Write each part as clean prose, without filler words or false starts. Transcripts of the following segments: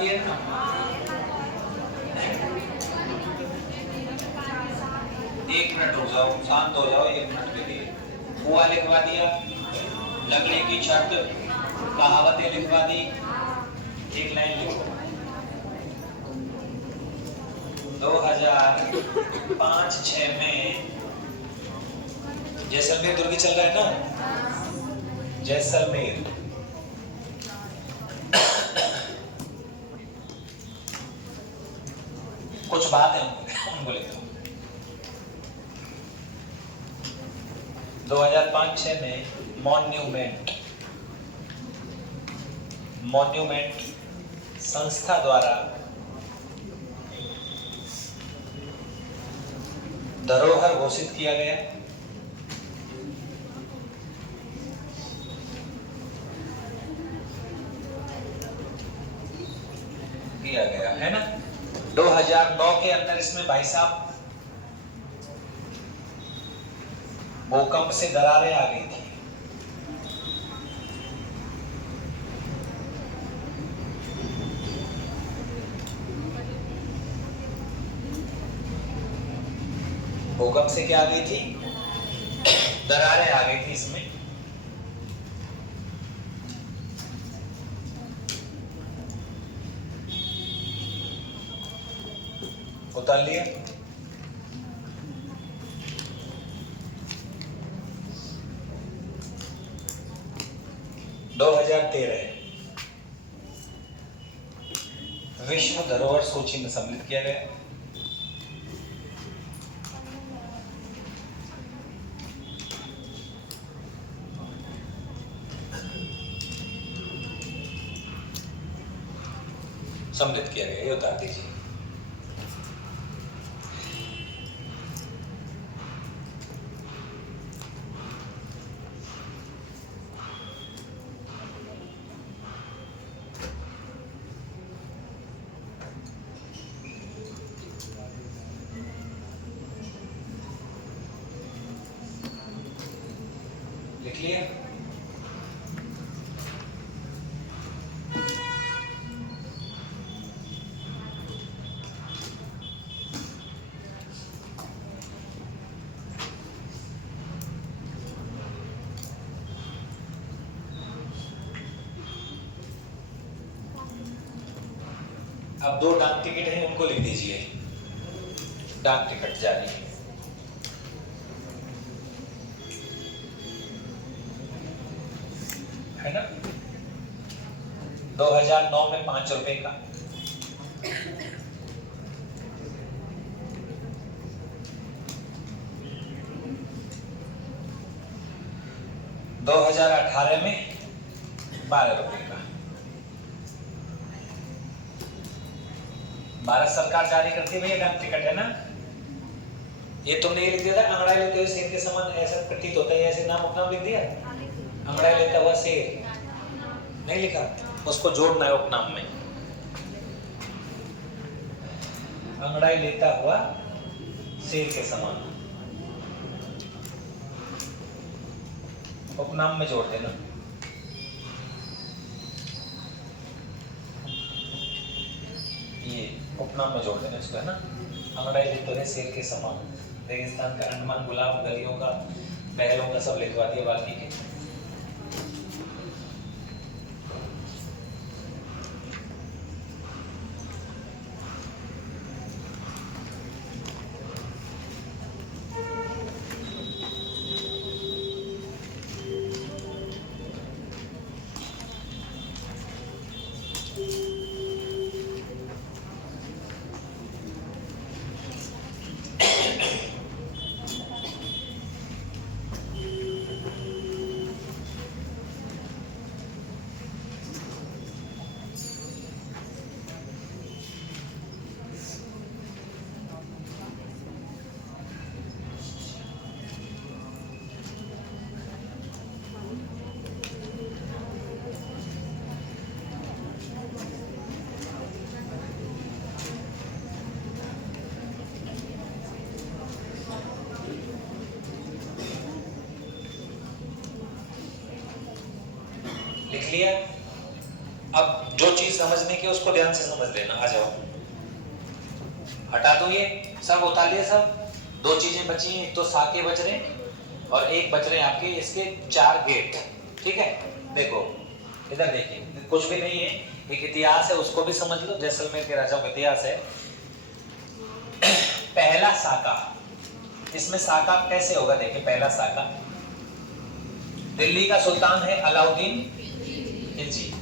दिए ना? एक मिनट रुक जाओ, शांत हो जाओ 1 मिनट के लिए। कुआं लिखवा दिया, लकड़ी की छत, कहावतें लिखवा दी। एक लाइन लिखो। 2005-6 में जैसलमेर दुर्ग चल रहा है ना, जैसलमेर। कुछ बात है उनको लिखो। 2005-6 में मॉन्यूमेंट संस्था द्वारा धरोहर घोषित किया गया। है ना? 2009 के अंदर इसमें भाई साहब भूकंप से दरारें आ गई थी। भूकंप से क्या आ गई थी? दरारें आ गई थी इसमें। उतार लिया। दो 2013 विश्व धरोहर सूची में सम्मिलित किया गया। सम्मिलित किया गया, ये उतार दीजिए। लिख लिया? अब 2 डाक टिकट हैं, उनको लिख दीजिए। डाक टिकट जारी है ना? 2009 में 5 रुपए का, 2018 में 12 रुपए का। भारत सरकार जारी करती है भैया डाक टिकट, है ना? ये तुमने ये लिख दिया था, अंगड़ाई लेते हुए शेर के समान ऐसा प्रतीत होता है, ऐसे नाम उपनाम लिख दिया। अंगड़ाई लेता हुआ शेर नहीं लिखा, उसको जोड़ना है उपनाम में। अंगड़ाई लेता हुआ शेर के समान उपनाम में जोड़ देना। ये उपनाम में जोड़ देना इसको, है ना? अंगड़ाई लेते हुए शेर के समान, रेगिस्तान का अंडमान गुलाब, गलियों का, महलों का सब लिखवा दिया बाकी के। लिख लिया? अब जो चीज समझने की उसको ध्यान से समझ लेना। आ जाओ, हटा दो ये सब, उतार लिए सब। दो चीजें बची हैं, एक तो साके बच रहे और एक बच रहे हैं आपके इसके 4 गेट। ठीक है, देखो इधर देखिए, कुछ भी नहीं है, एक इतिहास है, उसको भी समझ लो। जैसलमेर के राजाओं का इतिहास है। पहला साका, इसमें साका कैसे होगा? देखिए पहला साका, दिल्ली का सुल्तान है अलाउद्दीन खिलजी।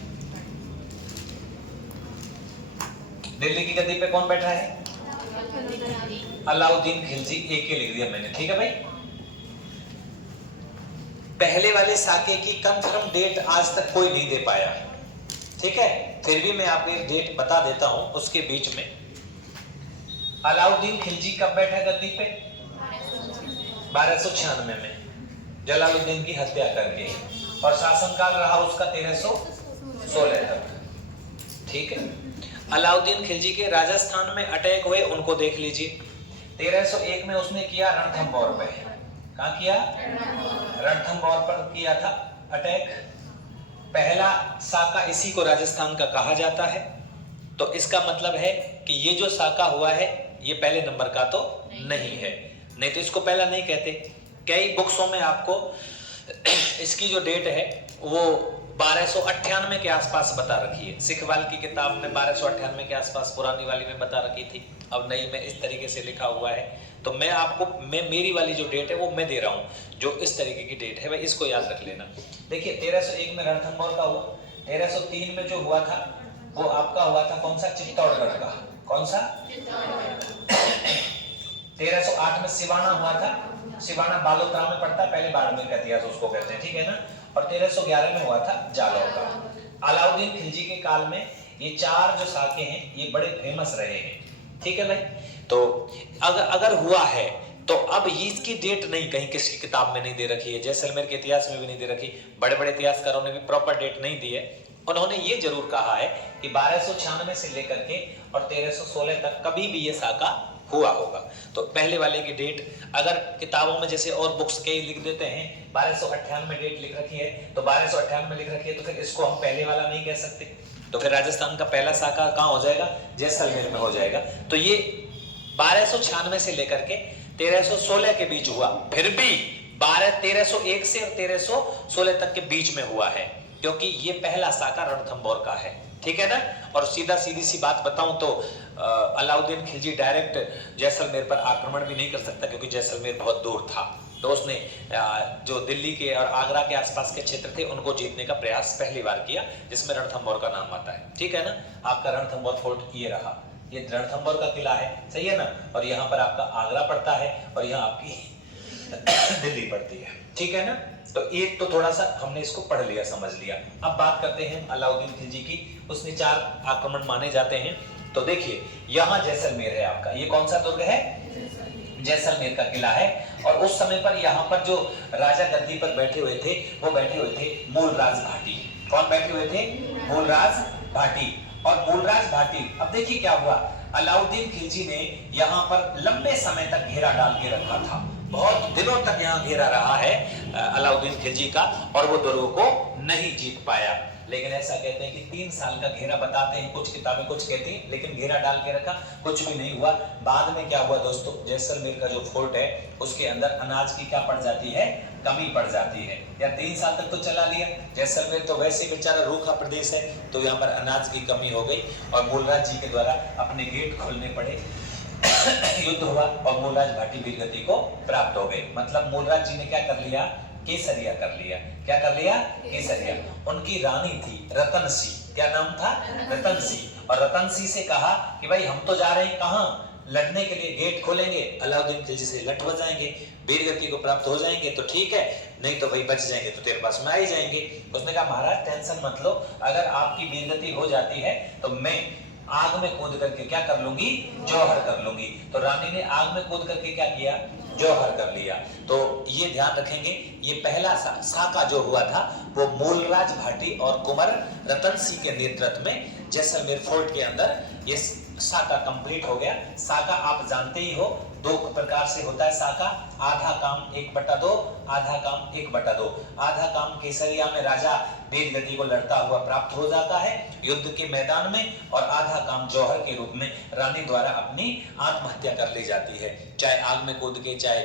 दिल्ली की गद्दी पे कौन बैठा है? अलाउद्दीन खिलजी। एक ही लिख दिया मैंने, ठीक है भाई। पहले वाले साके की कंफर्म डेट आज तक कोई नहीं दे पाया, ठीक है, फिर भी मैं आपको एक डेट बता देता हूं। उसके बीच में अलाउद्दीन खिलजी कब बैठा गद्दी पे? 1296 में जलालुद्दीन की हत्या करके, और शासनकाल रहा उसका 1316 तक। ठीक है, अलाउद्दीन खिलजी के राजस्थान में अटैक हुए, उनको देख लीजिए। 1301 में उसने किया रणथंभौर पे। कहां किया? रणथंभौर पर किया था अटैक। पहला साका इसी को राजस्थान का कहा जाता है। तो इसका मतलब है कि ये जो साका हुआ है ये पहले नंबर का तो नहीं है, नहीं तो इसको पहला नहीं कहते। कई बुक्सों में आपको इसकी जो डेट है वो 1298 के आसपास बता रखी है। सिखवाल की किताब में 1298 के आसपास, पुरानी वाली में बता रखी थी, अब नई में इस तरीके से लिखा हुआ है। तो मैं आपको मेरी वाली जो डेट है वो मैं दे रहा हूं, जो इस तरीके की डेट है भाई, इसको याद रख लेना। देखिए 1301 में रणथंभौर का हुआ, 1303 में जो हुआ था वो आपका हुआ था कौन सा? चित्तौड़गढ़ का। कौन सा? 1308 में सिवाना हुआ था। सिवाना बालोतरा में पड़ता है, पहले बाड़मेर का इतिहास उसको कहते हैं, ठीक है ना। और 1311 में हुआ था जालौर का। अलाउद्दीन खिलजी के काल में ये 4 जो साके हैं ये बड़े फेमस रहे हैं, ठीक है भाई। तो अगर हुआ है तो अब इसकी डेट नहीं कहीं किसी किताब में नहीं दे रखी है, जैसलमेर के इतिहास में भी नहीं दे रखी, बड़े बड़े इतिहासकारों ने भी प्रॉपर डेट नहीं दी है। उन्होंने ये जरूर कहा है कि 1296 से लेकर के और 1316 तक कभी भी ये साका हुआ होगा। तो पहले वाले की डेट अगर किताबों में जैसे और बुक्स के लिख देते हैं 1298 में डेट लिख रखी है, तो 1298 में लिख रखी है, तो फिर इसको हम पहले वाला नहीं कह सकते, तो फिर राजस्थान का पहला साका कहां हो जाएगा? जैसलमेर में हो जाएगा। तो ये 1296 से लेकर के 1316 के बीच हुआ, फिर भी 1301 से और 1316 तक के बीच में हुआ है, क्योंकि ये पहला साका रणथंभौर का है, ठीक है ना। और सीधी सी बात बताऊं तो अलाउद्दीन खिलजी डायरेक्ट जैसलमेर पर आक्रमण भी नहीं कर सकता, क्योंकि जैसलमेर बहुत दूर था। तो उसने जो दिल्ली के और आगरा के आसपास के क्षेत्र थे उनको जीतने का प्रयास पहली बार किया, जिसमें रणथंभौर का नाम आता है, ठीक है ना। आपका रणथंभौर फोर्ट ये रहा, ये रणथंभौर का किला है, सही है ना। और यहाँ पर आपका आगरा पड़ता है और यहाँ आपकी दिल्ली पड़ती है, ठीक है ना। तो एक तो थोड़ा सा हमने इसको पढ़ लिया, समझ लिया। अब बात करते हैं अलाउद्दीन खिलजी की। उसने 4 आक्रमण माने जाते हैं। तो देखिए यहाँ जैसलमेर है आपका, ये कौन सा दुर्ग है? जैसलमेर का किला है। और उस समय पर यहाँ पर जो राजा गद्दी पर बैठे हुए थे वो बैठे हुए थे मूलराज भाटी। कौन बैठे हुए थे? मूलराज भाटी। और मूलराज भाटी, अब देखिए क्या हुआ, अलाउद्दीन खिलजी ने यहाँ पर लंबे समय तक घेरा डाल के रखा था, बहुत दिनों तक यहाँ घेरा रहा है अलाउद्दीन खिलजी का, और वो दुर्ग को नहीं जीत पाया। लेकिन ऐसा कहते हैं कि 3 साल का घेरा बताते हैं कुछ किताबें, कुछ कहती हैं, लेकिन घेरा डाल के रखा, कुछ भी नहीं हुआ। बाद में क्या हुआ दोस्तों, जैसलमेर का जो फोर्ट है उसके अंदर अनाज की क्या पड़ जाती है? कमी पड़ जाती है। या 3 साल तक तो चला लिया, जैसलमेर तो वैसे ही बेचारा रूखा प्रदेश है, तो यहाँ पर अनाज की कमी हो गई और मूलराज जी के द्वारा अपने गेट खोलने पड़े। युद्ध हुआ और मूलराज भाटी वीरगति को प्राप्त हो गए। मतलब मूलराज जी ने क्या कर लिया? केसरिया कर लिया। क्या कर लिया? केसरिया। उनकी रानी थी रतन सिंह, क्या नाम था? रतन सिंह। और रतन सिंह से कहा कि भाई हम तो जा रहे हैं कहां? लड़ने के लिए, गेट खोलेंगे, अलाउद्दीन खिलजी से लट हो जाएंगे, वीरगति को प्राप्त हो जाएंगे तो ठीक है, नहीं तो भाई बच जाएंगे तो तेरे पास में आ ही जाएंगे। उसने कहा महाराज टेंशन मत लो, अगर आपकी वीरगति हो जाती है तो मैं आग में कूद करके क्या कर लूंगी? जौहर कर लूंगी। तो रानी ने आग में कूद करके क्या किया? जौहर कर लिया। तो ये ध्यान रखेंगे, ये पहला साका जो हुआ था वो मूलराज भाटी और कुंवर रतन सिंह के नेतृत्व में जैसलमेर फोर्ट के अंदर ये साका कंप्लीट हो गया। साका आप जानते ही हो 2 प्रकार से होता है साका, आधा काम 1/2, आधा काम 1/2। आधा काम केसरिया में राजा वीर गति को लड़ता हुआ प्राप्त हो जाता है युद्ध के मैदान में, और आधा काम जौहर के रूप में रानी द्वारा अपनी आत्महत्या कर ली जाती है, चाहे आग में कूद के, चाहे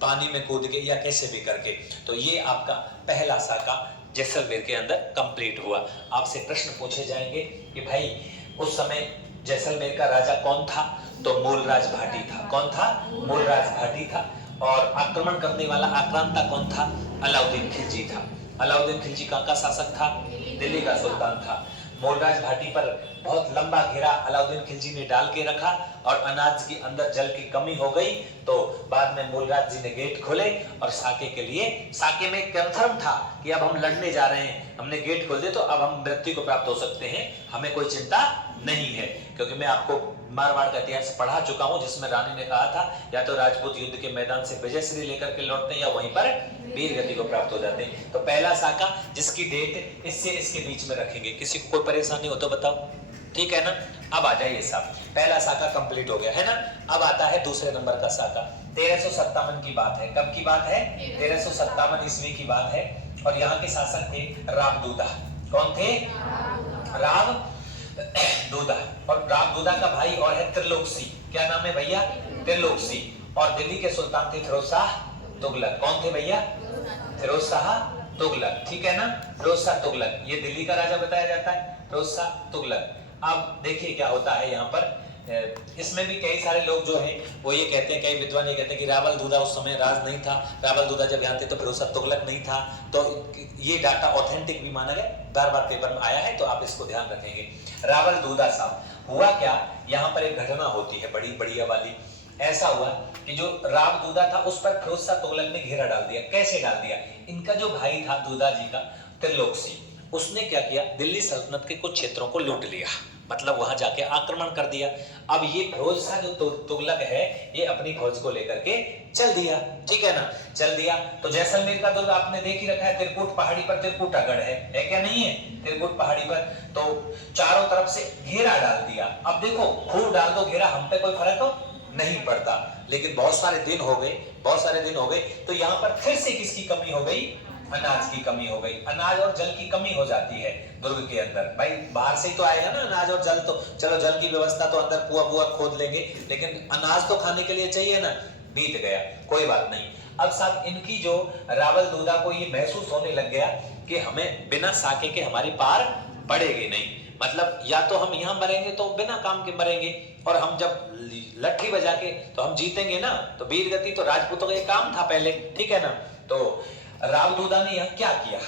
पानी में कूद के, या कैसे भी करके। तो ये आपका पहला साका जैसलमेर के अंदर कंप्लीट हुआ। आपसे प्रश्न पूछे जाएंगे कि भाई उस समय जैसलमेर का राजा कौन था? तो मूलराज भाटी था। कौन था? मूलराज भाटी था। और आक्रमण करने वाला आक्रांता कौन था? अलाउद्दीन खिलजी था। अलाउद्दीन खिलजी कहाँ का शासक था? दिल्ली का सुल्तान था। मूलराज भाटी पर बहुत लंबा घेरा अलाउद्दीन खिलजी ने डाल के रखा, और अनाज के अंदर जल की कमी हो गई, तो बाद में मूलराज जी ने गेट खोले और साके के लिए, साके में कंफर्म था कि अब हम लड़ने जा रहे हैं, हमने गेट खोल दिए तो अब हम मृत्यु को प्राप्त हो सकते हैं, हमें कोई चिंता नहीं है। क्योंकि मैं आपको मारवाड़ का इतिहास पढ़ा चुका हूं, जिसमें रानी ने कहा था या तो राजपूत युद्ध के मैदान से विजयश्री लेकर के लौटते हैं, या वहीं पर वीर गति को प्राप्त हो जाते हैं। तो पहला साका जिसकी डेट इससे इसके बीच में रखेंगे, किसी को कोई परेशानी हो तो बताओ, ठीक है ना। अब आ जाइए साहब, पहला साका कंप्लीट हो गया है ना। अब आता है दूसरे नंबर का साका। 1357 की बात है। कब की बात है? 1357 ईस्वी की बात है। और यहाँ के शासक थे रावदूदा। कौन थे? रावदूदा। और रावदूदा का भाई और है त्रिलोकसी। क्या नाम है भैया? त्रिलोकसी। और दिल्ली के सुल्तान थे फिरोज शाह तुगलक। कौन थे भैया? फिरोज शाह तुगलक, ठीक है ना। फिरोज शाह तुगलक, ये दिल्ली का राजा बताया जाता है, फिरोज शाह तुगलक। अब देखिए क्या होता है यहाँ पर। इसमें भी कई सारे लोग जो हैं वो ये कहते हैं, कई विद्वान ये कहते हैं कि रावल दूदा उस समय राज नहीं था, रावल दूदा जब यहाँ थे तो फिरोज शाह तुगलक नहीं था। तो ये डाटा ऑथेंटिक भी माना गया, बार बार पेपर में आया है, तो आप इसको ध्यान रखेंगे। रावल दूदा साहब, हुआ क्या, यहाँ पर एक घटना होती है बड़ी बढ़िया वाली। ऐसा हुआ कि जो रावदूदा था उस पर फिरोज शाह तुगलक ने घेरा डाल दिया। कैसे डाल दिया? इनका जो भाई था दूदा जी का, त्रिलोकसी, उसने क्या किया, दिल्ली सल्तनत के कुछ क्षेत्रों को लूट लिया, मतलब वहां जाके आक्रमण कर दिया। अब ये फिरोज शाह जो तुगलक है, ये अपनी फौज को लेकर के चल दिया, ठीक है ना। चल दिया तो जैसलमेर का दुर्ग आपने देख ही रखा है, त्रिकुट पहाड़ी पर त्रिकुटागढ़ है क्या नहीं है? त्रिकुट पहाड़ी पर तो चारों तरफ से घेरा डाल दिया। अब देखो, खूब डाल दो घेरा, हम पे कोई फर्क हो नहीं पड़ता। लेकिन बहुत सारे दिन हो गए, तो यहाँ पर फिर से किसकी कमी हो गई? अनाज की कमी हो गई। अनाज और जल की कमी हो जाती है दुर्ग के अंदर। भाई बाहर से ही तो आएगा ना अनाज और जल, तो चलो जल की व्यवस्था तो अंदर कुआं बुआ खोद लेंगे, लेकिन अनाज तो खाने के लिए चाहिए ना। बीत गया, कोई बात नहीं। अब साहब इनकी जो रावल दूदा को ये महसूस होने लग गया कि हमें बिना साके के हमारी पार पड़ेगी नहीं, मतलब या तो हम यहाँ मरेंगे तो बिना काम के मरेंगे, और हम जब लट्ठी बजा के तो हम जीतेंगे ना। तो वीर गति तो राजपूतों का ये काम था पहले, ठीक है ना। तो रावदूदा ने यह क्या किया,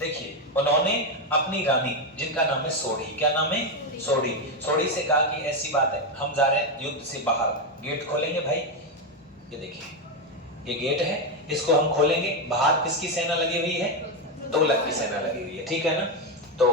देखिए, उन्होंने अपनी रानी, जिनका नाम है सोढ़ी, क्या नाम है? सोढ़ी। सोढ़ी से कहा कि ऐसी बात है, हम जा रहे हैं युद्ध से बाहर, गेट खोलेंगे भाई। ये देखिए, ये गेट है, इसको हम खोलेंगे। बाहर किसकी सेना लगी हुई है? तुगलक की सेना लगी हुई है, ठीक है ना। तो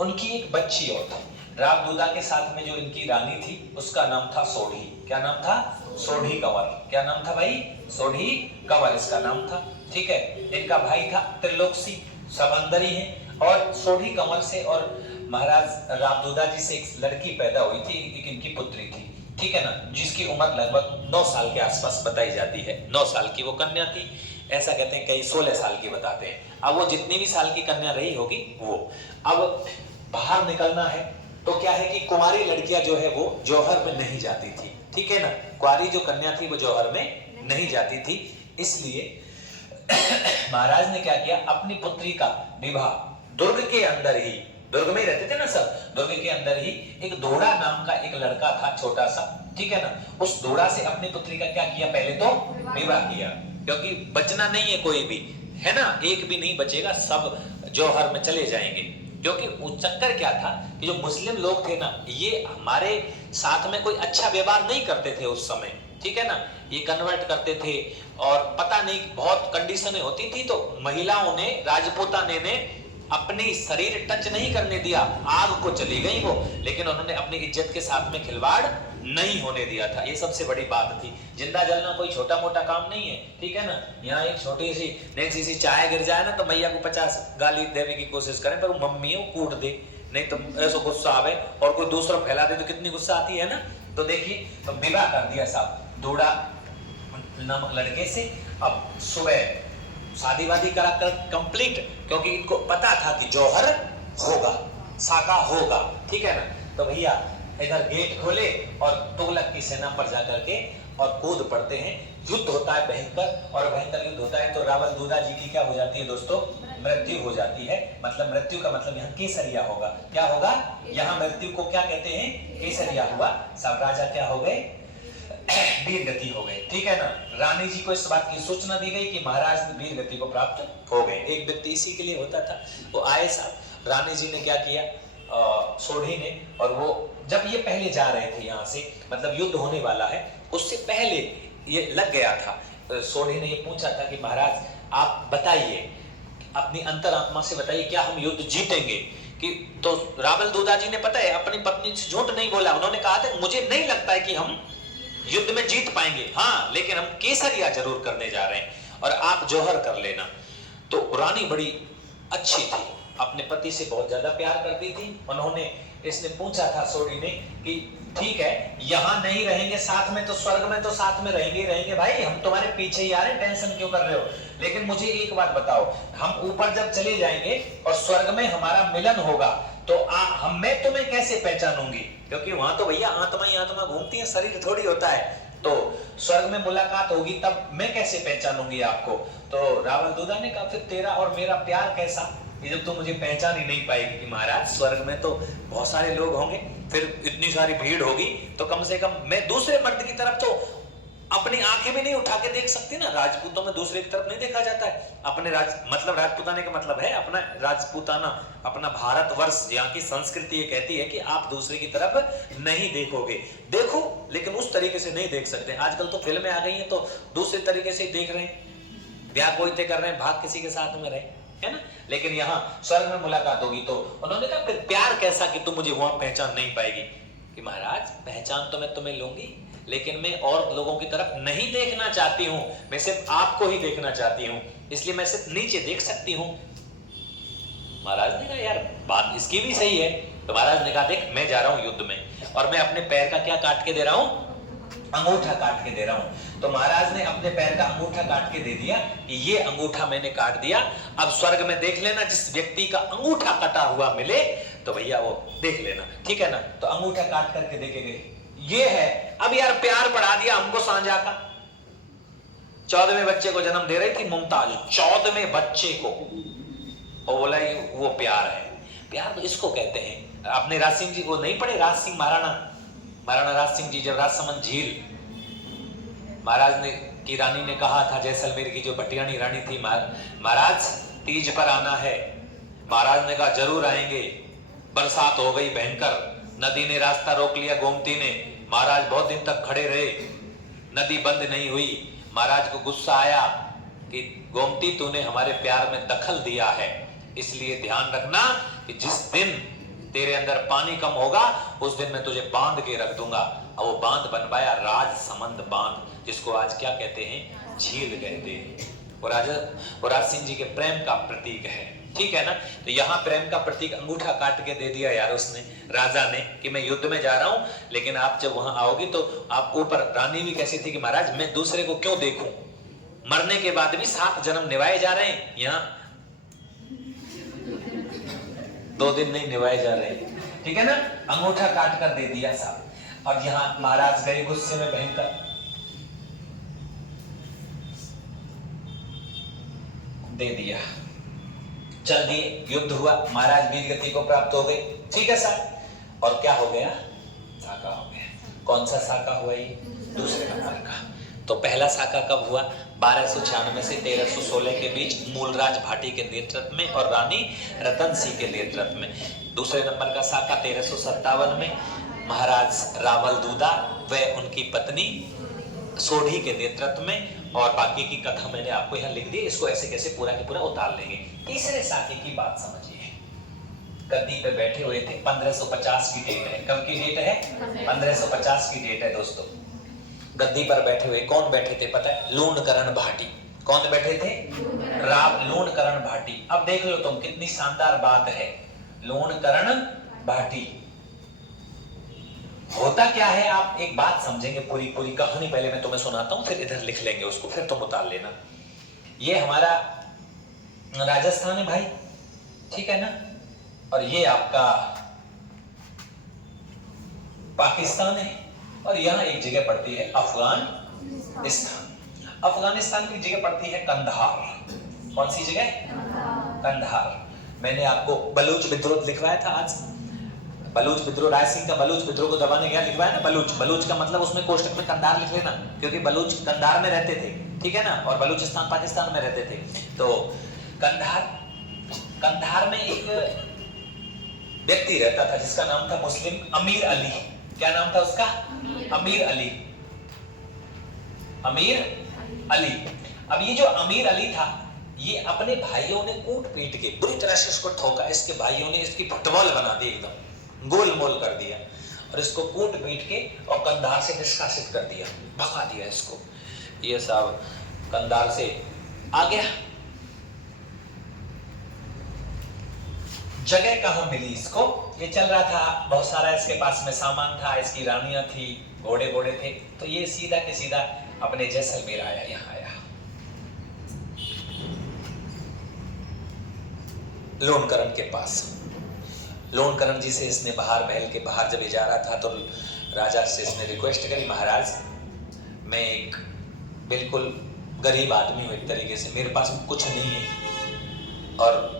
उनकी एक बच्ची और थी, रावदूदा के साथ में जो इनकी रानी थी उसका नाम था सोढ़ी। क्या नाम था? सोढ़ी कंवर। क्या नाम था भाई? सोढ़ी कंवर इसका नाम था, ठीक है। इनका भाई था त्रिलोकसी, सब अंदर ही है। और सोढ़ी कंवर से और महाराज रावदूदा जी से एक लड़की पैदा हुई थी, एक इनकी पुत्री थी, ठीक है ना, जिसकी उम्र लगभग 9 साल के आसपास बताई जाती है। 9 साल की वो कन्या थी, ऐसा कहते हैं, कई 16 साल की बताते हैं। अब वो जितनी भी साल की कन्या रही होगी वो, अब बाहर निकलना है तो क्या है कि कुंवारी लड़कियां जो है वो जौहर में नहीं जाती थी, ठीक है ना। कुंवारी जो कन्या थी वो जौहर में नहीं जाती थी, इसलिए महाराज ने क्या किया, अपनी पुत्री का विवाह दुर्ग के अंदर ही, दुर्ग में ही रहते थे ना सब, दुर्ग के अंदर ही एक दोड़ा नाम का एक लड़का था छोटा सा, ठीक है ना। उस दोड़ा से अपनी पुत्री का क्या किया, पहले तो विवाह किया, क्योंकि बचना नहीं है कोई भी, है ना, एक भी नहीं बचेगा, सब जौहर में चले जाएंगे। क्योंकि उस चक्कर क्या था कि जो मुस्लिम लोग थे ना, ये हमारे साथ में कोई अच्छा व्यवहार नहीं करते थे उस समय, ठीक है ना। ये कन्वर्ट करते थे और पता नहीं बहुत कंडीशनें होती थी, तो महिलाओं ने, राजपूताने ने अपनी शरीर टच नहीं करने दिया, आग को चली गई वो, लेकिन उन्होंने अपनी इज्जत के साथ में खिलवाड़ नहीं होने दिया था। ये सबसे बड़ी बात थी। जिंदा जलना कोई छोटा मोटा काम नहीं है, ठीक है ना। यहाँ एक छोटी सी नेक्सी सी चाय गिर जाए ना तो मैया को 50 गाली देने की कोशिश करें, पर वो मम्मी कूट दे, नहीं तो ऐसा गुस्सा आवे और कोई दूसरा फैला दे तो कितनी गुस्सा आती है ना। तो देखिए, तो विवाह कर दिया साहब दोड़ा नामक लड़के से। अब सुबह शादी वादी करा कर कंप्लीट, क्योंकि इनको पता था कि जौहर होगा, साका होगा, ठीक है ना। तो भैया इधर गेट खोले और तुगलक की सेना पर जाकर के और कूद पड़ते हैं। युद्ध होता है भयंकर, और भयंकर युद्ध होता है तो रावल दूधा जी की क्या हो जाती है दोस्तों, मृत्यु हो जाती है। मतलब मृत्यु का मतलब यहाँ केसरिया होगा। क्या होगा यहाँ, मृत्यु को क्या कहते हैं, केसरिया हुआ। सब राजा क्या हो गए, वीर गति हो गए, ठीक है ना। रानी जी को इस बात की सूचना दी गई कि महाराज वीर गति को प्राप्त हो गए। एक व्यक्ति इसी के लिए होता था, वो आए साहब। रानी जी ने क्या किया, सोढ़ी ने, और वो जब ये पहले जा रहे थे यहाँ से, मतलब युद्ध होने वाला है, उससे पहले ये लग गया था। सोढ़ी ने ये पूछा था कि महाराज आप बताइए, अपनी अंतरात्मा से बताइए, क्या हम युद्ध जीतेंगे। कि तो रावल दूधा जी ने पता है अपनी पत्नी से झूठ नहीं बोला। उन्होंने कहा था मुझे नहीं लगता है कि हम युद्ध में जीत पाएंगे, हाँ लेकिन हम केसरिया जरूर करने जा रहे हैं और आप जौहर कर लेना। तो रानी बड़ी अच्छी थी, अपने पति से बहुत ज्यादा प्यार करती थी। उन्होंने, इसने पूछा था सोढ़ी ने कि ठीक है यहाँ नहीं रहेंगे साथ में, तो स्वर्ग में तो साथ में रहेंगे रहेंगे भाई, हम तुम्हारे पीछे ही आ रहे, टेंशन क्यों कर रहे हो। लेकिन मुझे एक बात बताओ, हम ऊपर जब चले जाएंगे और स्वर्ग में हमारा मिलन होगा तो मैं तुम्हें कैसे पहचानूंगी, क्योंकि वहां तो भैया आत्मा ही आत्मा घूमती है, शरीर थोड़ी होता है। तो स्वर्ग में मुलाकात होगी तब मैं कैसे पहचानूंगी आपको। तो रावल दूधा ने कहा फिर तेरा और मेरा प्यार कैसा, ये जब तुम मुझे पहचान ही नहीं पाएगी। कि महाराज स्वर्ग में तो बहुत सारे लोग होंगे, फिर इतनी सारी भीड़ होगी, तो कम से कम मैं दूसरे मर्द की तरफ तो अपनी आंखें भी नहीं उठा के देख सकती ना। राजपूतों में दूसरे की तरफ नहीं देखा जाता है। अपने मतलब राजपूताने का मतलब है अपना राजपूताना, अपना भारतवर्ष, यहाँ की संस्कृति ये कहती है कि आप दूसरे की तरफ नहीं देखोगे। देखो लेकिन उस तरीके से नहीं देख सकते। आजकल तो फिल्में आ गई हैं तो दूसरे तरीके से देख रहे हैं, ब्याह कोई तय कर रहे हैं, भाग किसी के साथ में रहे, है ना। लेकिन यहाँ स्वर्ग में मुलाकात होगी। तो उन्होंने कहा फिर प्यार कैसा कि तुम मुझे वहां पहचान नहीं पाएगी। कि महाराज पहचान तो मैं तुम्हें लूंगी, लेकिन मैं और लोगों की तरफ नहीं देखना चाहती हूं, मैं सिर्फ आपको ही देखना चाहती हूं, इसलिए मैं सिर्फ नीचे देख सकती हूं। महाराज ने कहा यार बात इसकी भी सही है। तो महाराज ने कहा देख मैं जा रहा हूं युद्ध में, और मैं अपने पैर का क्या काट के दे रहा हूं, अंगूठा काट के दे रहा हूं। तो महाराज ने अपने पैर का अंगूठा काट के दे दिया कि ये अंगूठा मैंने काट दिया, अब स्वर्ग में देख लेना जिस व्यक्ति का अंगूठा कटा हुआ मिले तो भैया वो देख लेना, ठीक है ना। तो अंगूठा काट करके देके गए, ये है। अब यार प्यार बढ़ा दिया हमको सांझा का। 14वें बच्चे को जन्म दे रही थी मुमताज, 14वें बच्चे को, और बोला वो प्यार है। प्यार तो इसको कहते हैं। आपने राज सिंह जी को नहीं पढ़े, राज सिंह महाराणा राज सिंह जी, जब राजसमंद झील महाराज ने की रानी ने कहा था, जैसलमेर की जो भटियाणी रानी थी, महाराज तीज पर आना है। महाराज ने कहा जरूर आएंगे। बरसात हो गई भयंकर, नदी ने रास्ता रोक लिया, गोमती ने। महाराज बहुत दिन तक खड़े रहे, नदी बंद नहीं हुई। महाराज को गुस्सा आया कि गोमती तूने हमारे प्यार में दखल दिया है, इसलिए ध्यान रखना कि जिस दिन तेरे अंदर पानी कम होगा उस दिन मैं तुझे बांध के रख दूंगा। और वो बांध बनवाया राजसमंद बांध, जिसको आज क्या कहते हैं, झील कहते हैं। वो राज सिंह जी के प्रेम का प्रतीक है, ठीक है ना। तो यहाँ प्रेम का प्रतीक अंगूठा काट के दे दिया यार उसने, राजा ने, कि मैं युद्ध में जा रहा हूं, लेकिन आप जब वहां आओगी तो आप ऊपर। रानी भी कैसी थी कि महाराज मैं दूसरे को क्यों देखूं, मरने के बाद भी 7 जन्म निभाए जा रहे हैं, यहाँ 2 दिन नहीं निभाए जा रहे हैं, ठीक है ना। अंगूठा काट कर दे दिया साहब। अब यहाँ महाराज गए गुस्से में भयंकर, दे दिया, चल दिए, युद्ध हुआ, महाराज वीर गति को प्राप्त हो गए, ठीक है साहब। और क्या हो गया, साका हो गया। कौन सा साका हुआ, ये दूसरे नंबर का। तो पहला साका कब हुआ, 1296 से 1316 के बीच मूलराज भाटी के नेतृत्व में और रानी रतन सिंह के नेतृत्व में। दूसरे नंबर का साका 1357 में महाराज रावल दूधा व उनकी पत्नी सोढ़ी के नेतृत्व में। और बाकी की कथा मैंने आपको यहाँ लिख दी, इसको ऐसे कैसे पूरा के पूरा उतार लेंगे। तीसरे साके की बात समझिए, गद्दी पे बैठे हुए थे, 1550 की डेट है। कब की डेट है, 1550 की डेट है दोस्तों। गद्दी पर बैठे हुए कौन बैठे थे पता है, लूणकरण भाटी। कौन बैठे थे, लूणकरण भाटी। अब देख लो तुम, कितनी शानदार बात है, लूणकरण भाटी। होता क्या है, आप एक बात समझेंगे, पूरी कहानी पहले मैं तुम्हें सुनाता हूं, फिर इधर लिख लेंगे उसको, फिर तुम उतार लेना। ये हमारा राजस्थान है भाई, ठीक है ना। और ये आपका पाकिस्तान है, और यहाँ एक जगह पड़ती है अफगानिस्तान। अफगानिस्तान की जगह पड़ती है कंधार। कौन सी जगह? कंधार। मैंने आपको बलूच विद्रोह लिखवाया था आज। बलूच विद्रोह, राय सिंह का बलूच विद्रोह को दबाने क्या लिखवाया ना, बलूच। बलूच का मतलब उसमें कोष्टक में कंधार लिख लेना, क्योंकि बलूच कंधार में रहते थे, ठीक है ना, और बलूचिस्तान पाकिस्तान में रहते थे। तो कंधार में एक व्यक्ति रहता था जिसका नाम था मुस्लिम अमीर अली। क्या नाम था उसका? अमीर अली। अमीर अली। अब ये जो अमीर अली था, ये अपने भाइयों ने कूट पीट के बुरी तरह से उसको ठोका। इसके भाइयों ने इसकी फुटबॉल बना दी, एकदम गोल मोल कर दिया, और इसको कूट पीट के और कंधार से निष्कासित कर दिया, भगा दिया इसको। ये सब कंधार से आ गया। जगह कहां मिली इसको? ये चल रहा था, बहुत सारा इसके पास में सामान था, इसकी रानियां थी, घोड़े घोड़े थे, तो ये सीधा के सीधा अपने जैसलमेर आया, यहां आया। लोनकरण के पास। लोनकरण जी से इसने बाहर, महल के बाहर जब जा रहा था, तो राजा से इसने रिक्वेस्ट करी, महाराज मैं एक बिल्कुल गरीब आदमी हूं, एक तरीके से मेरे पास कुछ नहीं है। और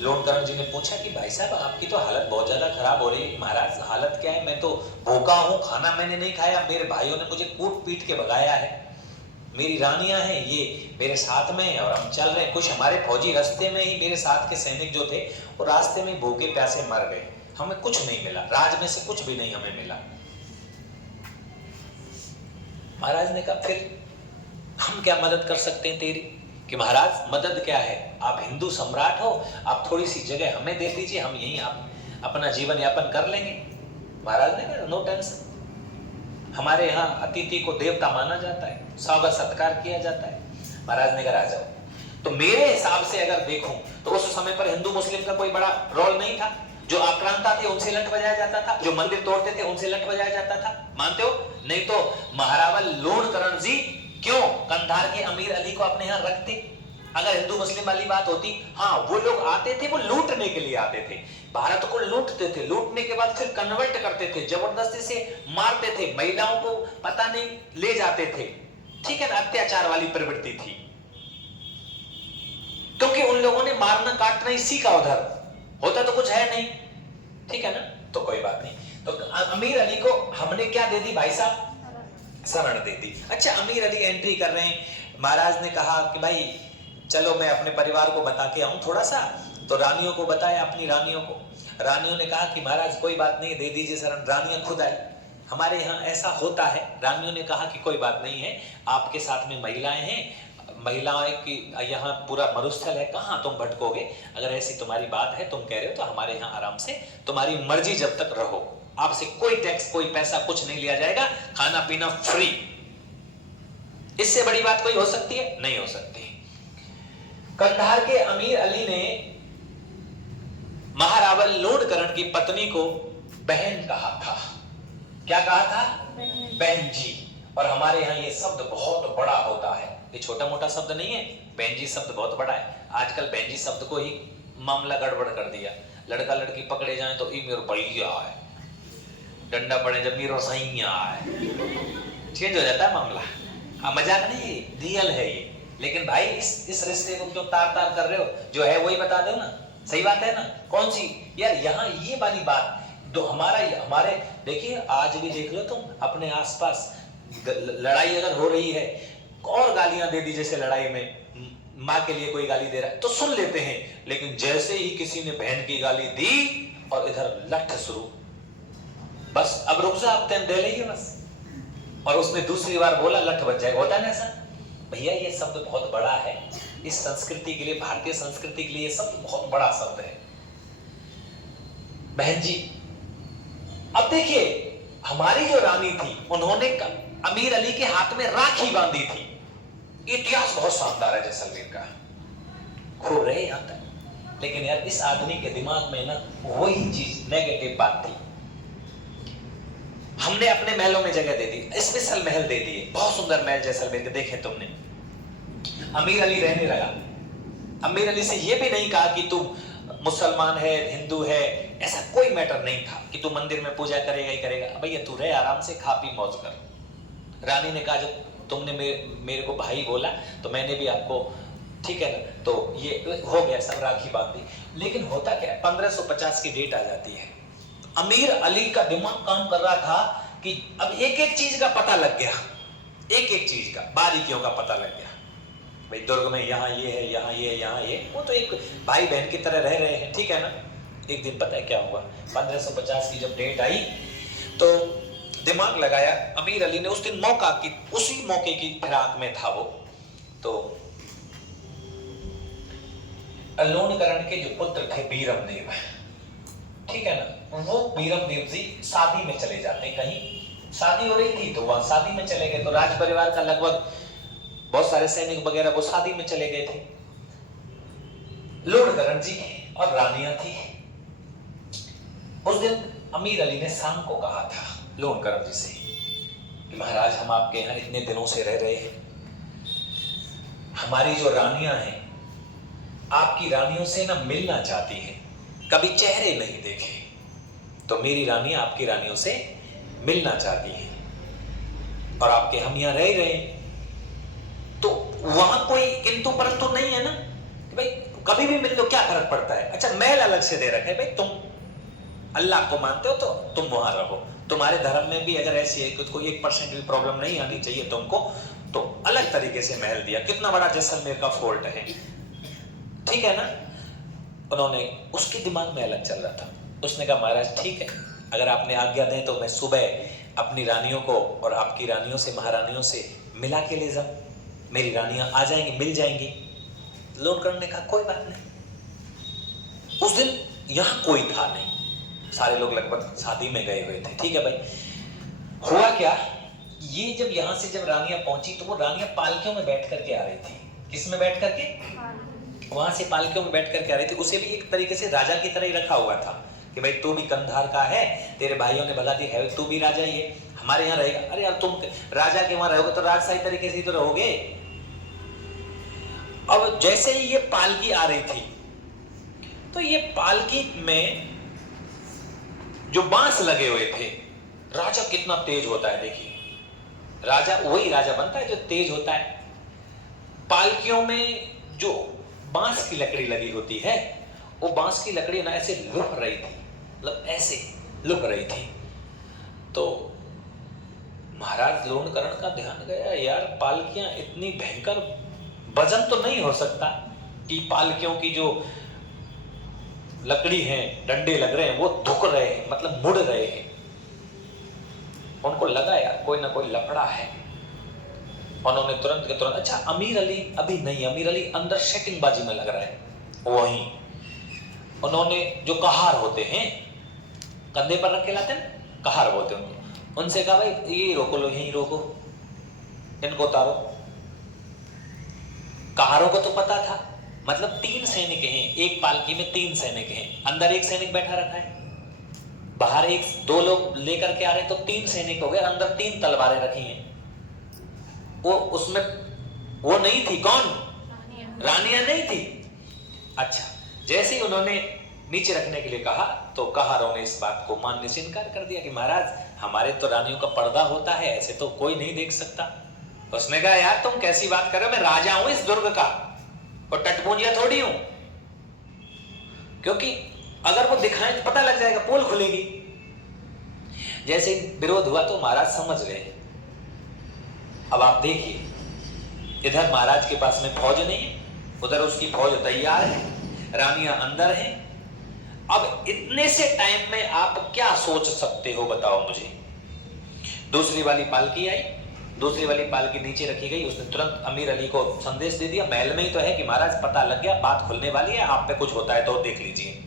लोनकरण जी ने पूछा कि भाई साहब आपकी तो हालत बहुत ज्यादा खराब हो रही है। महाराज हालत क्या है, मैं तो भूखा हूं, खाना मैंने नहीं खाया, मेरे भाइयों ने मुझे कूट पीट के भगाया है, मेरी रानियां हैं ये मेरे साथ में हैं, और हम चल रहे हैं। कुछ हमारे फौजी रास्ते में ही, मेरे साथ के सैनिक जो थे वो रास्ते में भूखे प्यासे मर गए, हमें कुछ नहीं मिला, राज में से कुछ भी नहीं हमें मिला। महाराज ने कहा फिर हम क्या मदद कर सकते हैं तेरी? कि महाराज मदद क्या है, आप हिंदू सम्राट हो, आप थोड़ी सी जगह हमें दे दीजिए, हम यहीं आप अपना जीवन यापन कर लेंगे। महाराज ने कहा नो टेंशन, हमारे यहाँ अतिथि को देवता माना जाता है, स्वागत सत्कार किया जाता है। महाराज ने कहा आ जाओ। तो मेरे हिसाब से अगर देखूं तो उस समय पर हिंदू मुस्लिम का कोई बड़ा रोल नहीं था। जो आक्रांता थे उनसे लठ बजाया जाता था, जो मंदिर तोड़ते थे उनसे लठ बजाया जाता था, मानते हो? नहीं तो महारावल लोनकरण जी क्यों कंधार के अमीर अली को अपने यहाँ रखते? अगर हिंदू मुस्लिम वाली बात होती, हाँ वो लोग आते थे, वो लूटने के लिए आते थे, भारत को लूटते थे, लूटने के बाद फिर कन्वर्ट करते थे, जबरदस्ती से मारते थे, महिलाओं को पता नहीं ले जाते थे, ठीक है ना, अत्याचार वाली प्रवृत्ति थी, क्योंकि उन लोगों ने मारना काटना ही सीखा, उधर होता तो कुछ है नहीं, ठीक है ना। तो कोई बात नहीं। तो अमीर अली को हमने क्या दे दी भाई साहब? शरण दे दी। अच्छा, अमीर अली एंट्री कर रहे हैं, महाराज ने कहा कि भाई चलो मैं अपने परिवार को बता के आऊं थोड़ा सा। तो रानियों को बताया, अपनी रानियों को। रानियों ने कहा कि महाराज कोई बात नहीं, दे दीजिए शरण। रानियां खुद आई, हमारे यहाँ ऐसा होता है। रानियों ने कहा कि कोई बात नहीं है, आपके साथ में महिलाएं हैं, महिलाएं की यहाँ पूरा मरुस्थल है, कहाँ तुम भटकोगे? अगर ऐसी तुम्हारी बात है, तुम कह रहे हो, तो हमारे यहाँ आराम से तुम्हारी मर्जी जब तक रहो, आपसे कोई टैक्स कोई पैसा कुछ नहीं लिया जाएगा, खाना पीना फ्री। इससे बड़ी बात कोई हो सकती है? नहीं हो सकती। कंधार के अमीर अली ने महारावल लोनकरण की पत्नी को बहन कहा था। क्या कहा था? बहन जी। और हमारे यहाँ ये शब्द बहुत बड़ा होता है, ये छोटा मोटा शब्द नहीं है, बहन जी शब्द बहुत बड़ा है। आजकल बहन जी शब्द को ही मामला गड़बड़ कर दिया। लड़का लड़की पकड़े जाए तो ई मेरे भैया है, डंडा पड़े जब मेरो सैया है, चेंज हो जाता है मामला। हाँ, मजाक नहीं, रियल है ये। लेकिन भाई इस रिश्ते को क्यों तार तार कर रहे हो? जो है वही बता दो ना, सही बात है ना। कौन सी यार, यहाँ ये वाली बात तो हमारे देखिए, आज भी देख लो तुम अपने आसपास, लड़ाई अगर हो रही है और गालियां दे दी, जैसे लड़ाई में माँ के लिए कोई गाली दे रहा है तो सुन लेते हैं, लेकिन जैसे ही किसी ने बहन की गाली दी और इधर लठ शुरू, बस अब रुक जा, अब दे लेंगे बस। और उसने दूसरी बार बोला, लठ बच जाएगा, होता है ना ऐसा। भैया ये शब्द बहुत बड़ा है, इस संस्कृति के लिए, भारतीय संस्कृति के लिए ये शब्द बहुत बड़ा शब्द है, बहन जी। अब देखिए, हमारी जो रानी थी, उन्होंने अमीर अली के हाथ में राखी बांधी थी। इतिहास बहुत शानदार है जैसलमेर का, खूब रहे यहां तक। लेकिन यार इस आदमी के दिमाग में ना वही चीज नेगेटिव बात थी। हमने अपने महलों में जगह दे दी, स्पेशल महल दे दिए, बहुत सुंदर महल जैसलमेर के, देखे तुमने। अमीर अली रहने लगा, अमीर अली से ये भी नहीं कहा कि तू मुसलमान है, हिंदू है, ऐसा कोई मैटर नहीं था कि तू मंदिर में पूजा करेगा ही करेगा। भैया तू रहे आराम से, खा पी मौज कर। रानी ने कहा जब तुमने मेरे को भाई बोला तो मैंने भी आपको, ठीक है ना, तो ये हो गया सब, राखी बांध दी। लेकिन होता क्या है, 1550 की डेट आ जाती है। अमीर अली का दिमाग काम कर रहा था कि अब एक एक चीज का पता लग गया, एक एक चीज का, बारीकियों का पता लग गया। भाई दुर्ग में यहाँ ये है, यहाँ ये, यहाँ ये, वो तो एक भाई बहन की तरह रह रहे हैं, ठीक है ना। एक दिन पता है क्या हुआ, 1550 की जब डेट आई तो दिमाग लगाया अमीर अली ने। उस दिन मौका की, उसी मौके की फिराक में था वो। तो लोणकरण के जो पुत्र थे बीरमदेव, ठीक है ना, वो बीरमदेव जी शादी में चले जाते, कहीं शादी हो रही थी तो वहां शादी में चले गए। तो राज परिवार का लगभग बहुत सारे सैनिक वगैरह वो शादी में चले गए थे। लोणकरण जी और रानियां थी। उस दिन अमीर अली ने शाम को कहा था लोणकरण जी से कि महाराज हम आपके यहाँ इतने दिनों से रह रहे हैं, हमारी जो रानियां हैं आपकी रानियों से ना मिलना चाहती हैं, कभी चेहरे नहीं देखे, तो मेरी रानियां आपकी रानियों से मिलना चाहती हैं और आपके हम यहाँ रह रहे हैं, तो वहां कोई किंतु परंतु नहीं है ना कि भाई कभी भी मिल लो, क्या फर्क पड़ता है। अच्छा महल अलग से दे रखे, भाई तुम अल्लाह को मानते हो तो तुम वहां रहो, तुम्हारे धर्म में भी अगर ऐसी है कि कोई 1% भी प्रॉब्लम नहीं आनी चाहिए तुमको, तो अलग तरीके से महल दिया। कितना बड़ा जैसलमेर का फोर्ट है, ठीक है ना। उन्होंने, उसके दिमाग में अलग चल रहा था। उसने कहा महाराज ठीक है, अगर आपने आज्ञा दें तो मैं सुबह अपनी रानियों को और आपकी रानियों से, महारानियों से मिला के ले जाऊं, मेरी रानियां आ जाएंगी, मिल जाएंगी। लोणकरण ने कहा कोई बात नहीं। उस दिन यहां कोई था नहीं, सारे लोग लगभग शादी में गए हुए थे, ठीक है भाई। हुआ क्या, ये जब यहां से जब रानियां पहुंची तो वो रानियां पालकियों में बैठ करके आ रही थी। किस में बैठ करके? वहां से पालकियों में बैठ करके आ रही थी। उसे भी एक तरीके से राजा की तरह ही रखा हुआ था कि भाई तू भी कंधार का है, तेरे भाइयों ने भला दिया है, तू भी राजा ही है, हमारे यहाँ रहेगा। अरे यार तुम राजा के वहां रहोगे तो राजशाही तरीके से ही तो रहोगे। अब जैसे ही ये पालकी आ रही थी तो ये पालकी में जो बांस लगे हुए थे, राजा कितना तेज होता है देखिए, राजा वही राजा बनता है जो तेज होता है। पालकियों में जो बांस की लकड़ी लगी होती है, वो बांस की लकड़ी ना ऐसे लुक रही थी, मतलब ऐसे लुक रही थी। तो महाराज लोणकरण का ध्यान गया, यार पालकियां इतनी भयंकर, वजन तो नहीं हो सकता कि पालकियों की जो लकड़ी है, डंडे लग रहे हैं, वो धुक रहे हैं, मतलब मुड़ रहे हैं। उनको लगा यार कोई ना कोई लफड़ा है। उन्होंने तुरंत के तुरंत, अच्छा अमीर अली अभी नहीं, अमीर अली अंदर सेटिंग बाजी में लग रहा है, वहीं उन्होंने जो कहार होते हैं कंधे पर रख के लाते हैं, कहार बोलते हैं उनको, उनसे कहा भाई ये रोको लो, यहीं रोको, इनको उतारो। कहारों को तो पता था, मतलब 3 सैनिक हैं, एक पालकी में 3 सैनिक हैं, अंदर एक सैनिक बैठा रखा है, बाहर एक 2 लोग लेकर के आ रहे हैं, तो 3 सैनिक हो गए, अंदर 3 तलवारें रखी हैं। वो उसमें वो नहीं थी, कौन? रानियां नहीं थी। अच्छा जैसे ही उन्होंने नीचे रखने के लिए कहा तो कहारों ने इस बात को मानने से इनकार कर दिया कि महाराज हमारे तो रानियों का पर्दा होता है, ऐसे तो कोई नहीं देख सकता। उसने कहा यार तुम कैसी बात कर रहे हो, मैं राजा हूं इस दुर्ग का और टटपूंजिया थोड़ी हूं, क्योंकि अगर वो दिखाएं तो पता लग जाएगा, पोल खुलेगी। जैसे विरोध हुआ तो महाराज समझ गए। अब आप देखिए, इधर महाराज के पास में फौज नहीं है, उधर उसकी फौज तैयार है, रानियां अंदर हैं। अब इतने से टाइम में आप क्या सोच सकते हो बताओ मुझे। दूसरी वाली पालकी आई, दूसरी वाली पालकी नीचे रखी गई, उसने तुरंत अमीर अली को संदेश दे दिया, महल में ही तो है कि महाराज पता लग गया, बात खुलने वाली है, आप पे कुछ होता है तो देख लीजिए।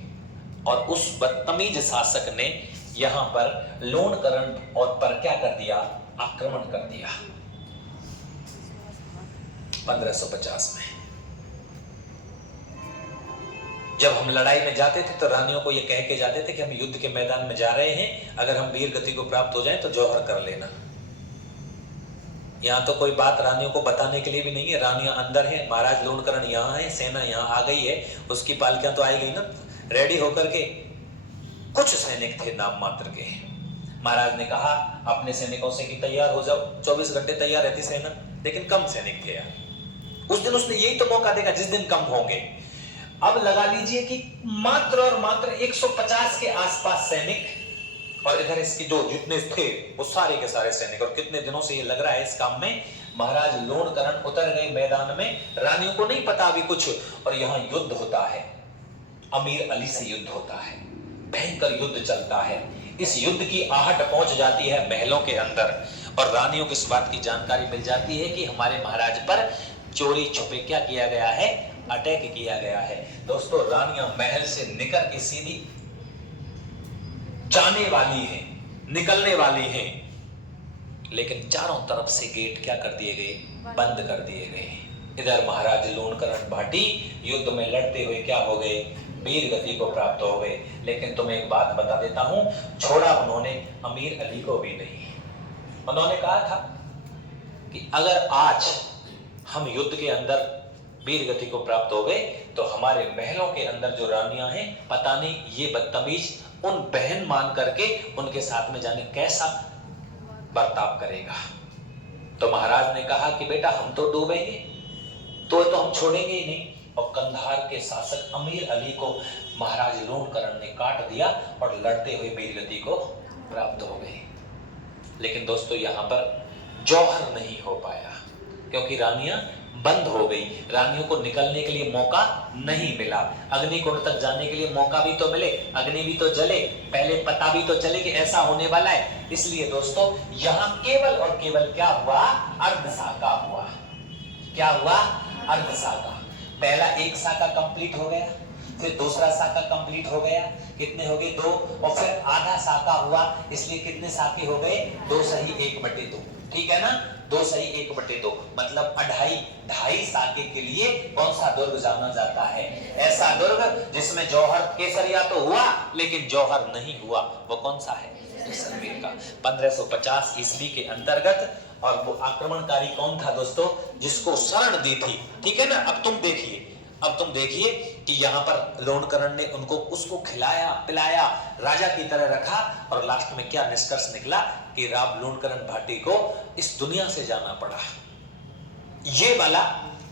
और उस बदतमीज शासक ने यहां पर लोणकरण और पर क्या कर दिया, आक्रमण कर दिया 1550 में। जब हम लड़ाई में जाते थे तो रानियों को ये कह के जाते थे कि हम युद्ध के मैदान में जा रहे हैं, अगर हम वीर गति को प्राप्त हो जाएं तो जौहर कर लेना। यहाँ तो कोई बात रानियों को बताने के लिए भी नहीं है। रानियां अंदर है, महाराज लूणकरण यहाँ है, सेना यहाँ आ गई है, उसकी पालकियां तो आई गई ना रेडी होकर के। कुछ सैनिक थे नाम मात्र के। महाराज ने कहा अपने सैनिकों से कि तैयार हो जाओ। 24 घंटे तैयार रहती सेना, लेकिन कम सैनिक थे यार। उस दिन उसने यही तो मौका देखा जिस दिन कम होंगे। अब लगा लीजिए कि मात्र और मात्र 150 के आसपास सैनिक, और इधर इसकी जो जितने थे वो सारे के सारे सैनिक। और कितने दिनों से ये लग रहा है इस काम में। महाराज लूणकरण उतर गए मैदान में, रानियों को नहीं पता अभी कुछ, और यहाँ युद्ध होता है। अमीर अली से युद्ध होता है, भयंकर युद्ध चलता है। इस युद्ध की आहट पहुंच जाती है महलों के अंदर, और रानियों को इस बात की जानकारी मिल जाती है कि हमारे महाराज पर चोरी छुपे क्या किया गया है, अटैक किया गया है। दोस्तों रानियां महल से निकल के सीधी जाने वाली हैं, निकलने वाली हैं, लेकिन चारों तरफ से गेट क्या कर दिए गए, बंद कर दिए गए। इधर महाराज लूणकरण भाटी युद्ध में लड़ते हुए क्या हो गए, वीर गति को प्राप्त हो गए। लेकिन तुम्हें एक बात बता देता हूं, छोड़ा उन्होंने अमीर अली को भी नहीं। उन्होंने कहा था कि अगर आज हम युद्ध के अंदर वीर गति को प्राप्त हो गए तो हमारे महलों के अंदर जो रानियां हैं, पता नहीं ये बदतमीज उन बहन मान करके उनके साथ में जाने कैसा बर्ताव करेगा। तो महाराज ने कहा कि बेटा हम तो डूबेंगे, तो हम छोड़ेंगे ही नहीं। और कंधार के शासक अमीर अली को महाराज लूणकरण ने काट दिया और लड़ते हुए वीरगति को प्राप्त हो गए। लेकिन दोस्तों यहाँ पर जौहर नहीं हो पाया, क्योंकि रानियां बंद हो गई। रानियों को निकलने के लिए मौका नहीं मिला। अग्निकुंड तक जाने के लिए मौका भी तो मिले, अग्नि भी तो जले, पहले पता भी तो चले कि ऐसा होने वाला है। इसलिए दोस्तों यहाँ केवल और केवल क्या हुआ, अर्धसाका हुआ। क्या हुआ, अर्धसाका। पहला एक साका कंप्लीट हो गया, फिर दूसरा साका कंप्लीट हो गया, कितने हो गए, 2, और फिर आधा साका हुआ। इसलिए कितने साके हो गए, 2 सही 1/2। ठीक है ना, 2 सही 1/2 मतलब 2.5 साके के लिए कौन सा दुर्ग जाना जाता है, ऐसा दुर्ग जिसमें जौहर केसरिया तो हुआ लेकिन जौहर नहीं हुआ। वो कौन सा है, जैसलमेर का। 1550 ईस्वी के अंतर्गत। और वो आक्रमणकारी कौन था दोस्तों, जिसको शरण दी थी। ठीक है ना। अब तुम देखिए कि यहाँ पर लूणकरण ने उनको उसको खिलाया पिलाया, राजा की तरह रखा, और लास्ट में क्या निष्कर्ष निकला कि राव लूणकरण भाटी को इस दुनिया से जाना पड़ा। ये वाला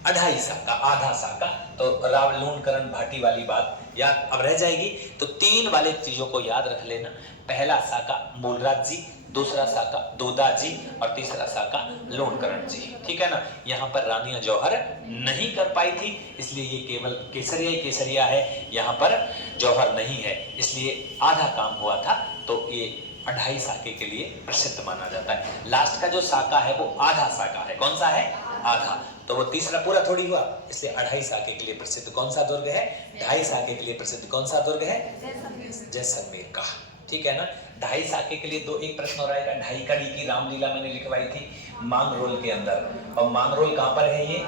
2.5 साका, आधा साका। तो राव लूणकरण भाटी वाली बात याद अब रह जाएगी। तो 3 वाले चीजों को याद रख लेना। पहला साका मूलराज जी, दूसरा साका दोदा जी, और तीसरा साका लूणकरण जी। ठीक है ना। यहाँ पर रानियां जौहर नहीं कर पाई थी, इसलिए ये केवल केसरिया ही केसरिया है, यहाँ पर जौहर नहीं है। इसलिए आधा काम हुआ था, तो ये 2.5 साके के लिए प्रसिद्ध माना जाता है। लास्ट का जो साका है वो आधा साका है। कौन सा है, आधा। तो वो तीसरा पूरा थोड़ी हुआ, इसलिए 2.5 साके के लिए प्रसिद्ध कौन सा दुर्ग है, 2.5 साके के लिए प्रसिद्ध कौन सा दुर्ग है, जैसलमेर का। ठीक है ना। 2.5 साके के लिए एक प्रश्न और आएगा। 2.5 कड़ी की रामलीला मैंने लिखवाई थी मांगरोल के अंदर, और मांगरोल कहां पर है, ये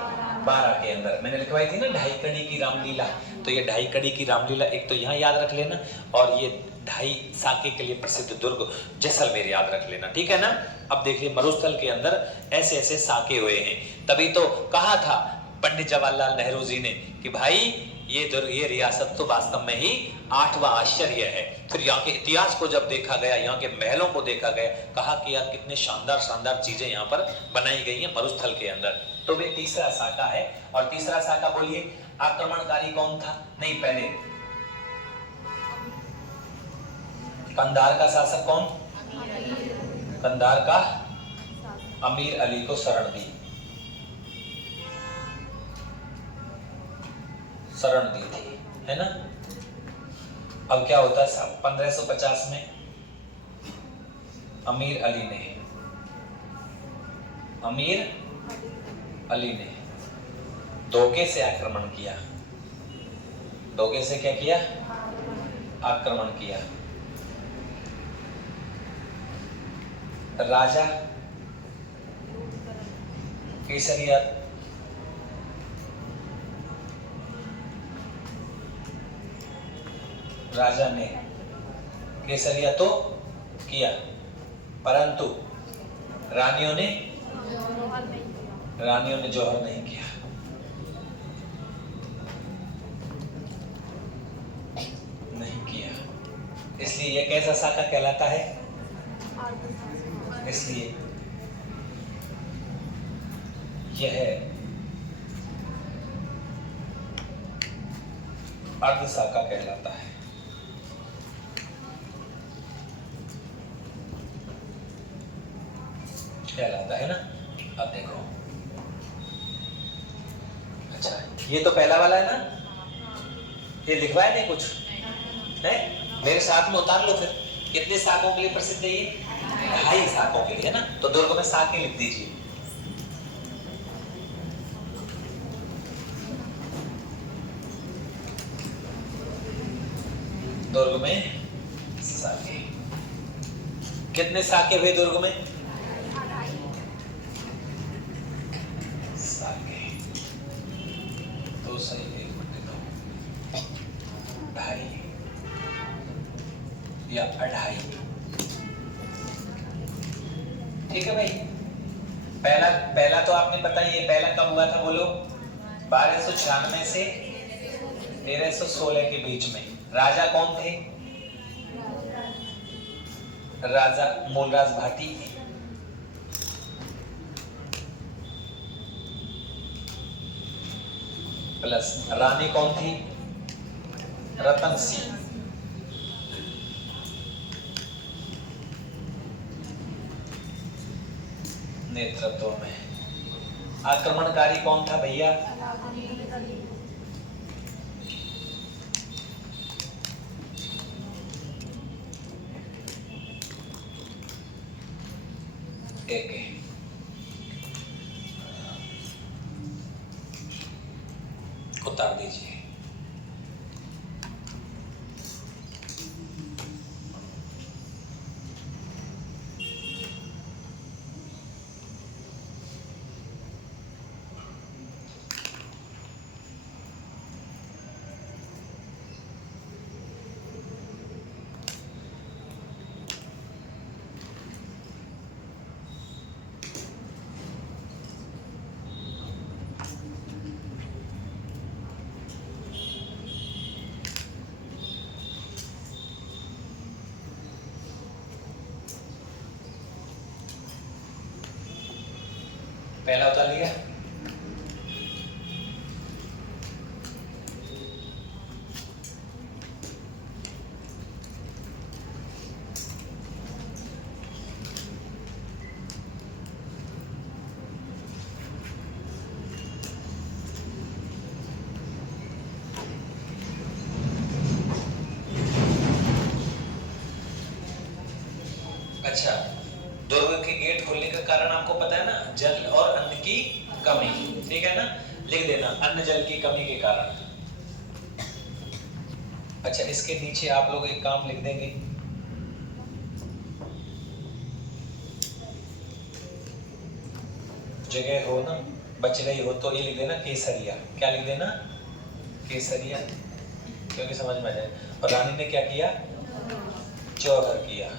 12 के अंदर मैंने लिखवाई थी ना 2.5 कड़ी की रामलीला। तो ये 2.5 कड़ी की रामलीला एक तो यहाँ याद रख लेना, और ये 2.5 साके के लिए प्रसिद्ध दुर्ग जैसलमेर याद रख लेना। ठीक है ना। अब देखिए मरुस्थल के अंदर ऐसे ऐसे साके हुए हैं। तभी तो कहा था पंडित जवाहरलाल नेहरू जी ने कि भाई ये रियासत तो वास्तव में ही 8वां आश्चर्य है। फिर यहाँ के इतिहास को जब देखा गया, यहाँ के महलों को देखा गया, कहा कि यार कितने शानदार शानदार चीजें यहाँ पर बनाई गई हैं मरुस्थल के अंदर। तो वे तीसरा साका है। और तीसरा साका बोलिए, आक्रमणकारी कौन था, नहीं पहले कंधार का शासक कौन, कंधार का अमीर अली को शरण दी थी, है ना। अब क्या होता है, 1550 में अमीर अली ने धोखे से आक्रमण किया। धोखे से क्या किया, आक्रमण किया। राजा केसरिया राजा ने केसरिया तो किया, परंतु रानियों ने रानियों ने जौहर नहीं किया। नहीं किया, इसलिए यह कैसा साका कहलाता है? इसलिए यह अर्ध साका कहलाता है। कहलाता है ना। अब देखो, अच्छा ये तो पहला वाला है ना, ये लिखवाया नहीं कुछ है? मेरे साथ में उतार लो फिर। कितने साकों के लिए प्रसिद्ध है ये? 2.5 साकों के लिए है ना। तो दुर्ग में साके लिख दीजिए। दुर्ग में साके। कितने साके हुए दुर्ग में? साके। तो सही 2.5 या 2.5। ठीक है भाई। पहला तो आपने बताइए, पहला कब हुआ था बोलो? 1296 से 1316 के बीच में। राजा कौन थे? राजा मूलराज भाटी। प्लस रानी कौन थी? रतन सिंह। नेतृत्व में। आक्रमणकारी कौन था भैया? एक उतार दीजिए। पहला उतार लिया। अच्छा, दुर्ग के गेट खोलने का कारण आपको पता है ना? जल और अन्न की कमी। ठीक है ना, लिख देना अन्न जल की कमी के कारण। अच्छा, इसके नीचे आप लोग एक काम लिख देंगे, जगह हो ना बच गई हो तो ये लिख देना केसरिया। क्या लिख देना? केसरिया, क्योंकि समझ में आ जाए। और रानी ने क्या किया? जौहर किया।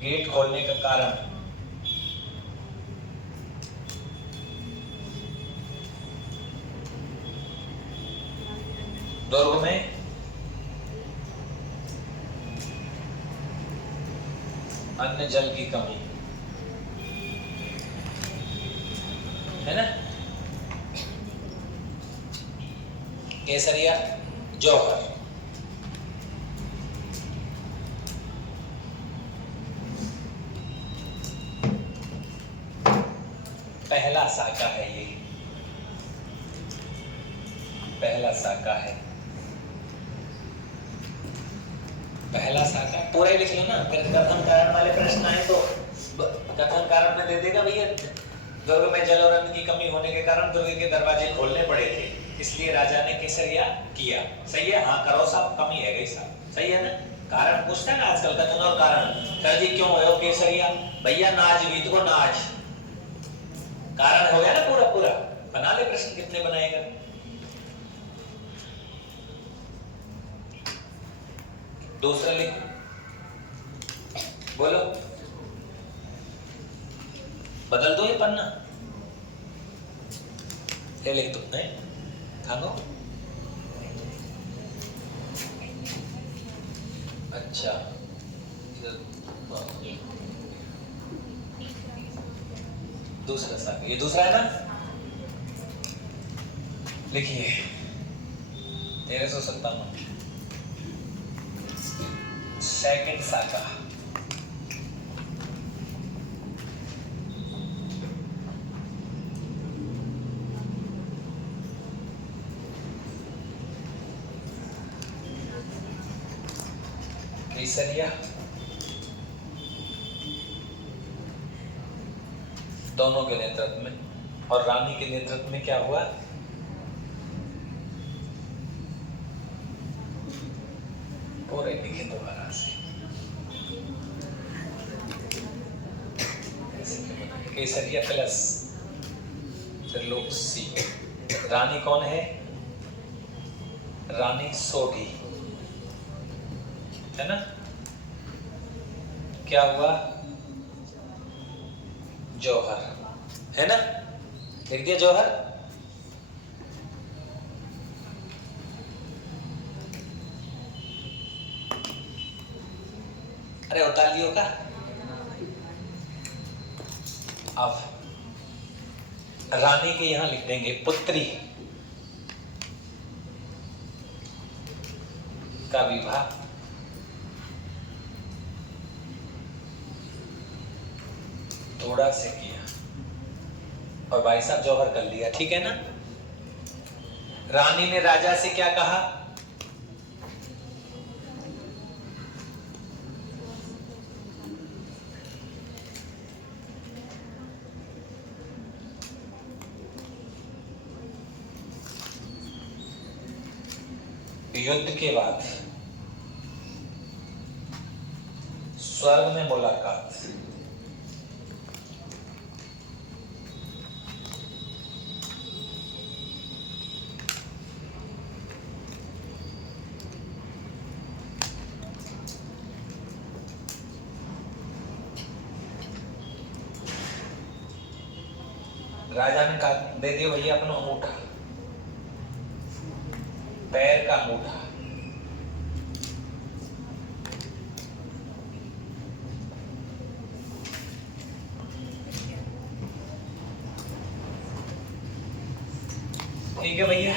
गेट खोलने का कारण दुर्ग में अन्न जल की कमी है ना। केसरिया जौहर। पहला साका है ये, पहला साका है। पहला साका पूरा ही लिख लो ना, फिर कथन कारण वाले प्रश्न आए तो कथन कारण में दे देगा भैया। दुर्ग में जल और अन्न की कमी होने के कारण दुर्ग के दरवाजे खोलने पड़े थे, इसलिए राजा ने केसरिया किया। सही है? हाँ करो साहब, कमी है गई साहब। सही है ना? कारण पूछता है ना आजकल, कथन और कारण। सर जी क्यों हो केसरिया? भैया नाज वीत को नाज। कारण हो गया ना पूरा पूरा। बना ले प्रश्न, कितने बनाएगा? दूसरा लिख, बोलो, बदल दो ये पन्ना, ये लिख दो। नहीं खानो, अच्छा दूसरा साग, ये दूसरा है ना, लिखिए 1357 सेकंड साका। केसरिया दोनों के नेतृत्व में, और रानी के नेतृत्व में क्या हुआ? पूरे लिखे दोबारा से, केसरिया प्लस त्रिलोकसी। रानी कौन है? रानी सोगी, है ना? क्या हुआ? जौहर, है ना? लिख दिया जौहर। अरे उतालियों का। अब रानी के यहां लिख देंगे पुत्री का विवाह थोड़ा से किया, और भाई साहब जौहर कर लिया, ठीक है ना? रानी ने राजा से क्या कहा? युद्ध के बाद स्वर्ग में मुलाकात। राजा ने कहा दे दियो भैया अपना अंगूठा, पैर का अंगूठा। ठीक है भैया,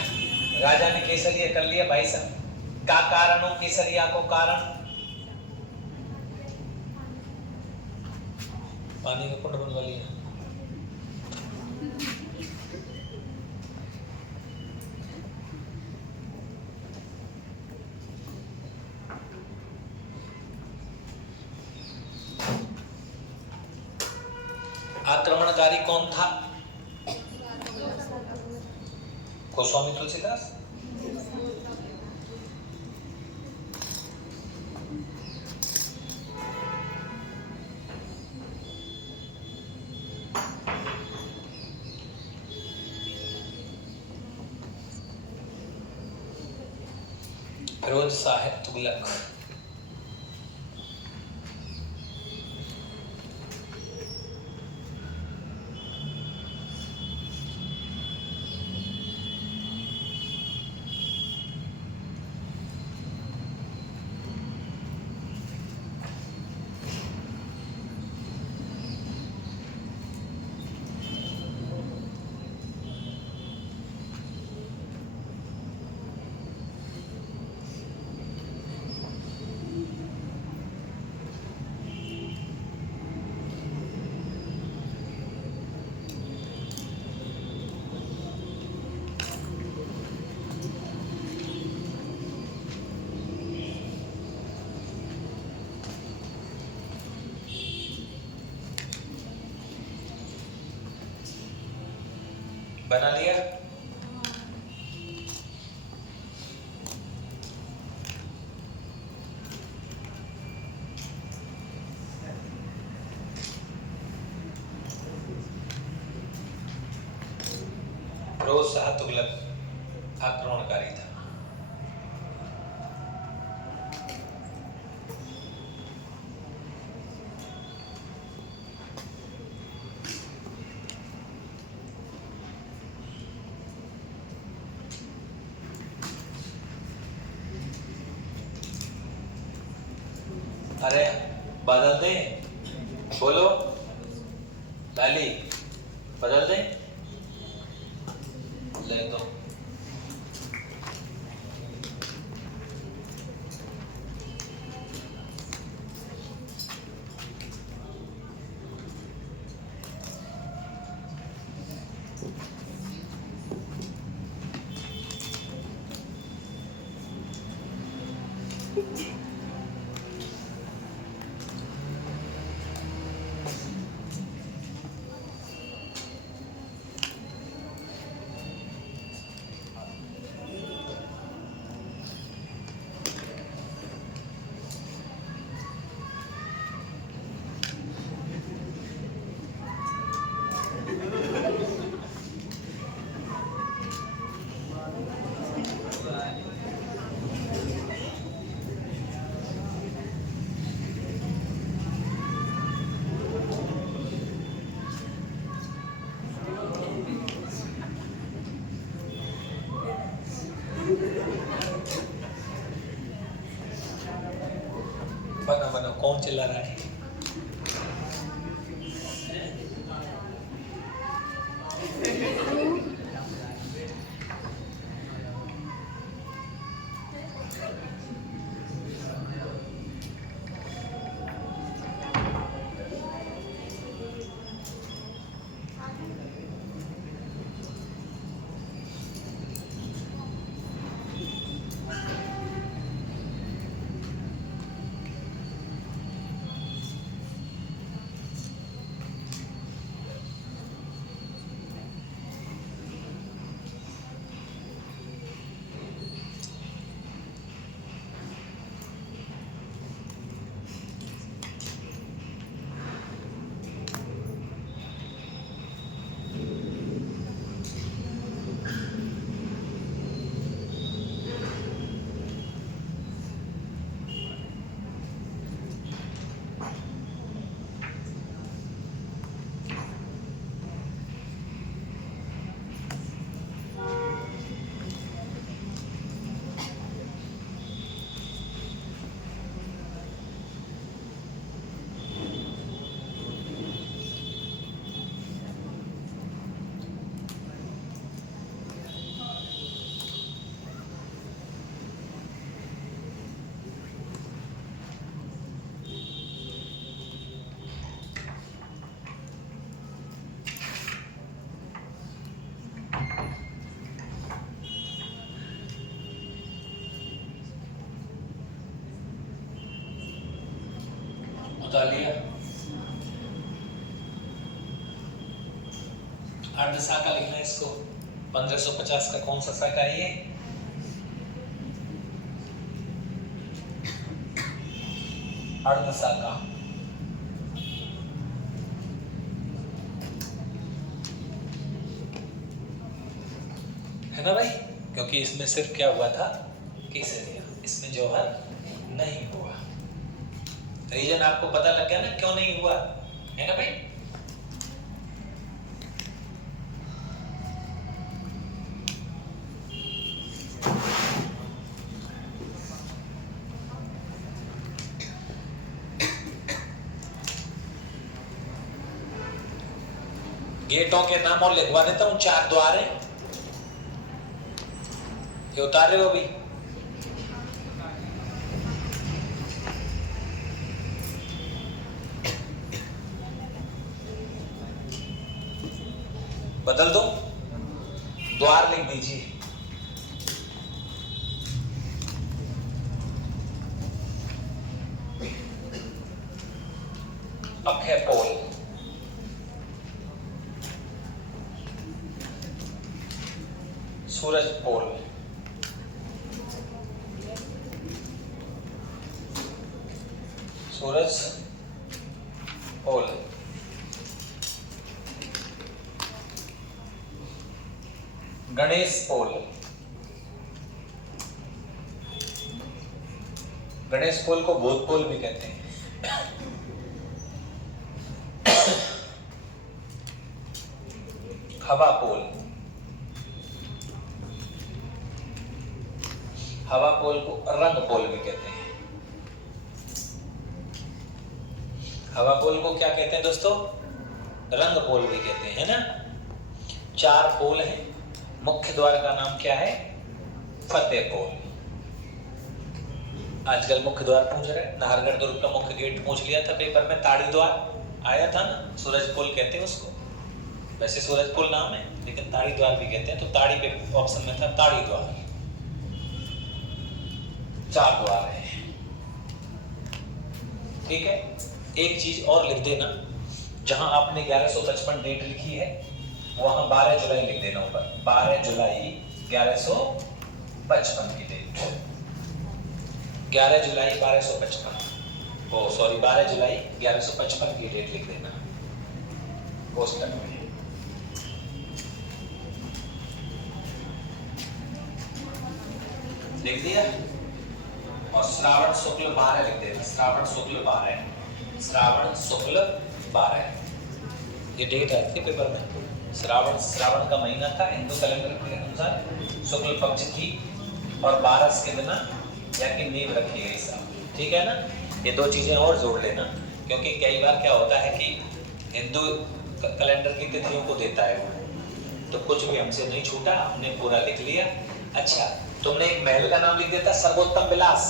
राजा ने केसरिया कर लिया। भाई साहब का कारण हो केसरिया को? कारण पानी का कुंड बनवा लिया। आक्रमणकारी कौन था? गोस्वामी तुलसीदास। फिरोज साहिब तुगलक। बना लिया। फिरोज शाह तुगलक आक्रमणकारी था। अरे बदल दे, बोलो लाली, बदल दे, ले दो। बनो बनो, कौन चिल्ला रहा है? लिया अर्ध साका लिखना है इसको। 1550 का कौन सा साका है ये? अर्ध साका। है ना भाई? क्योंकि इसमें सिर्फ क्या हुआ था, किसे दिया, इसमें जौहर नहीं हुआ। रीजन आपको पता लग गया ना क्यों नहीं हुआ, है ना भाई? गेटों के नाम और लिखवा देता हूं। 4 द्वार है, ये उतार रहे हो अभी? बदल दो, द्वार लिख दीजिए। अक्षय पोल, सूरज पोल, सूरज पोल, गणेश पोल। गणेश पोल को भूत पोल भी कहते हैं। हवा पोल, हवा पोल को रंग पोल भी कहते हैं। हवा पोल को क्या कहते हैं दोस्तों? रंग पोल भी कहते हैं, है ना। 4 पोल हैं। मुख्य द्वार का नाम क्या है? फतेह पोल। आजकल मुख्य द्वार पूछ रहे हैं। नाहरगढ़ दुर्ग का मुख्य गेट पूछ लिया था पेपर में, ताड़ी द्वार आया था ना, सूरज पोल कहते हैं उसको। वैसे सूरज पोल नाम है लेकिन ताड़ी द्वार भी कहते हैं, तो ताड़ी पे ऑप्शन में था ताड़ी द्वार। 4 द्वार है, ठीक है। एक चीज और लिख देना, जहां आपने 1155 डेट लिखी है वहां 12 जुलाई लिख देना ऊपर। 12 जुलाई 1155 की डेट। 11 जुलाई 1255, ओ सॉरी 12 जुलाई 1155 की डेट लिख देना पोस्टर में। लिख दिया। और श्रावण शुक्ल 12 लिख देना। श्रावण शुक्ल 12, श्रावण शुक्ल 12 ये डेट आई थी पेपर में। श्रावण का महीना था हिंदू कैलेंडर के अनुसार, शुक्ल पक्ष थी और 12 के दिन यानी नींव रखी गई साहब, ठीक है ना। ये 2 चीजें और जोड़ लेना, क्योंकि कई बार क्या होता है कि हिंदू कैलेंडर की तिथियों को देता है वो, तो कुछ भी हमसे नहीं छूटा, हमने पूरा लिख लिया। अच्छा, तुमने एक महल का नाम लिख दिया था सर्वोत्तम विलास,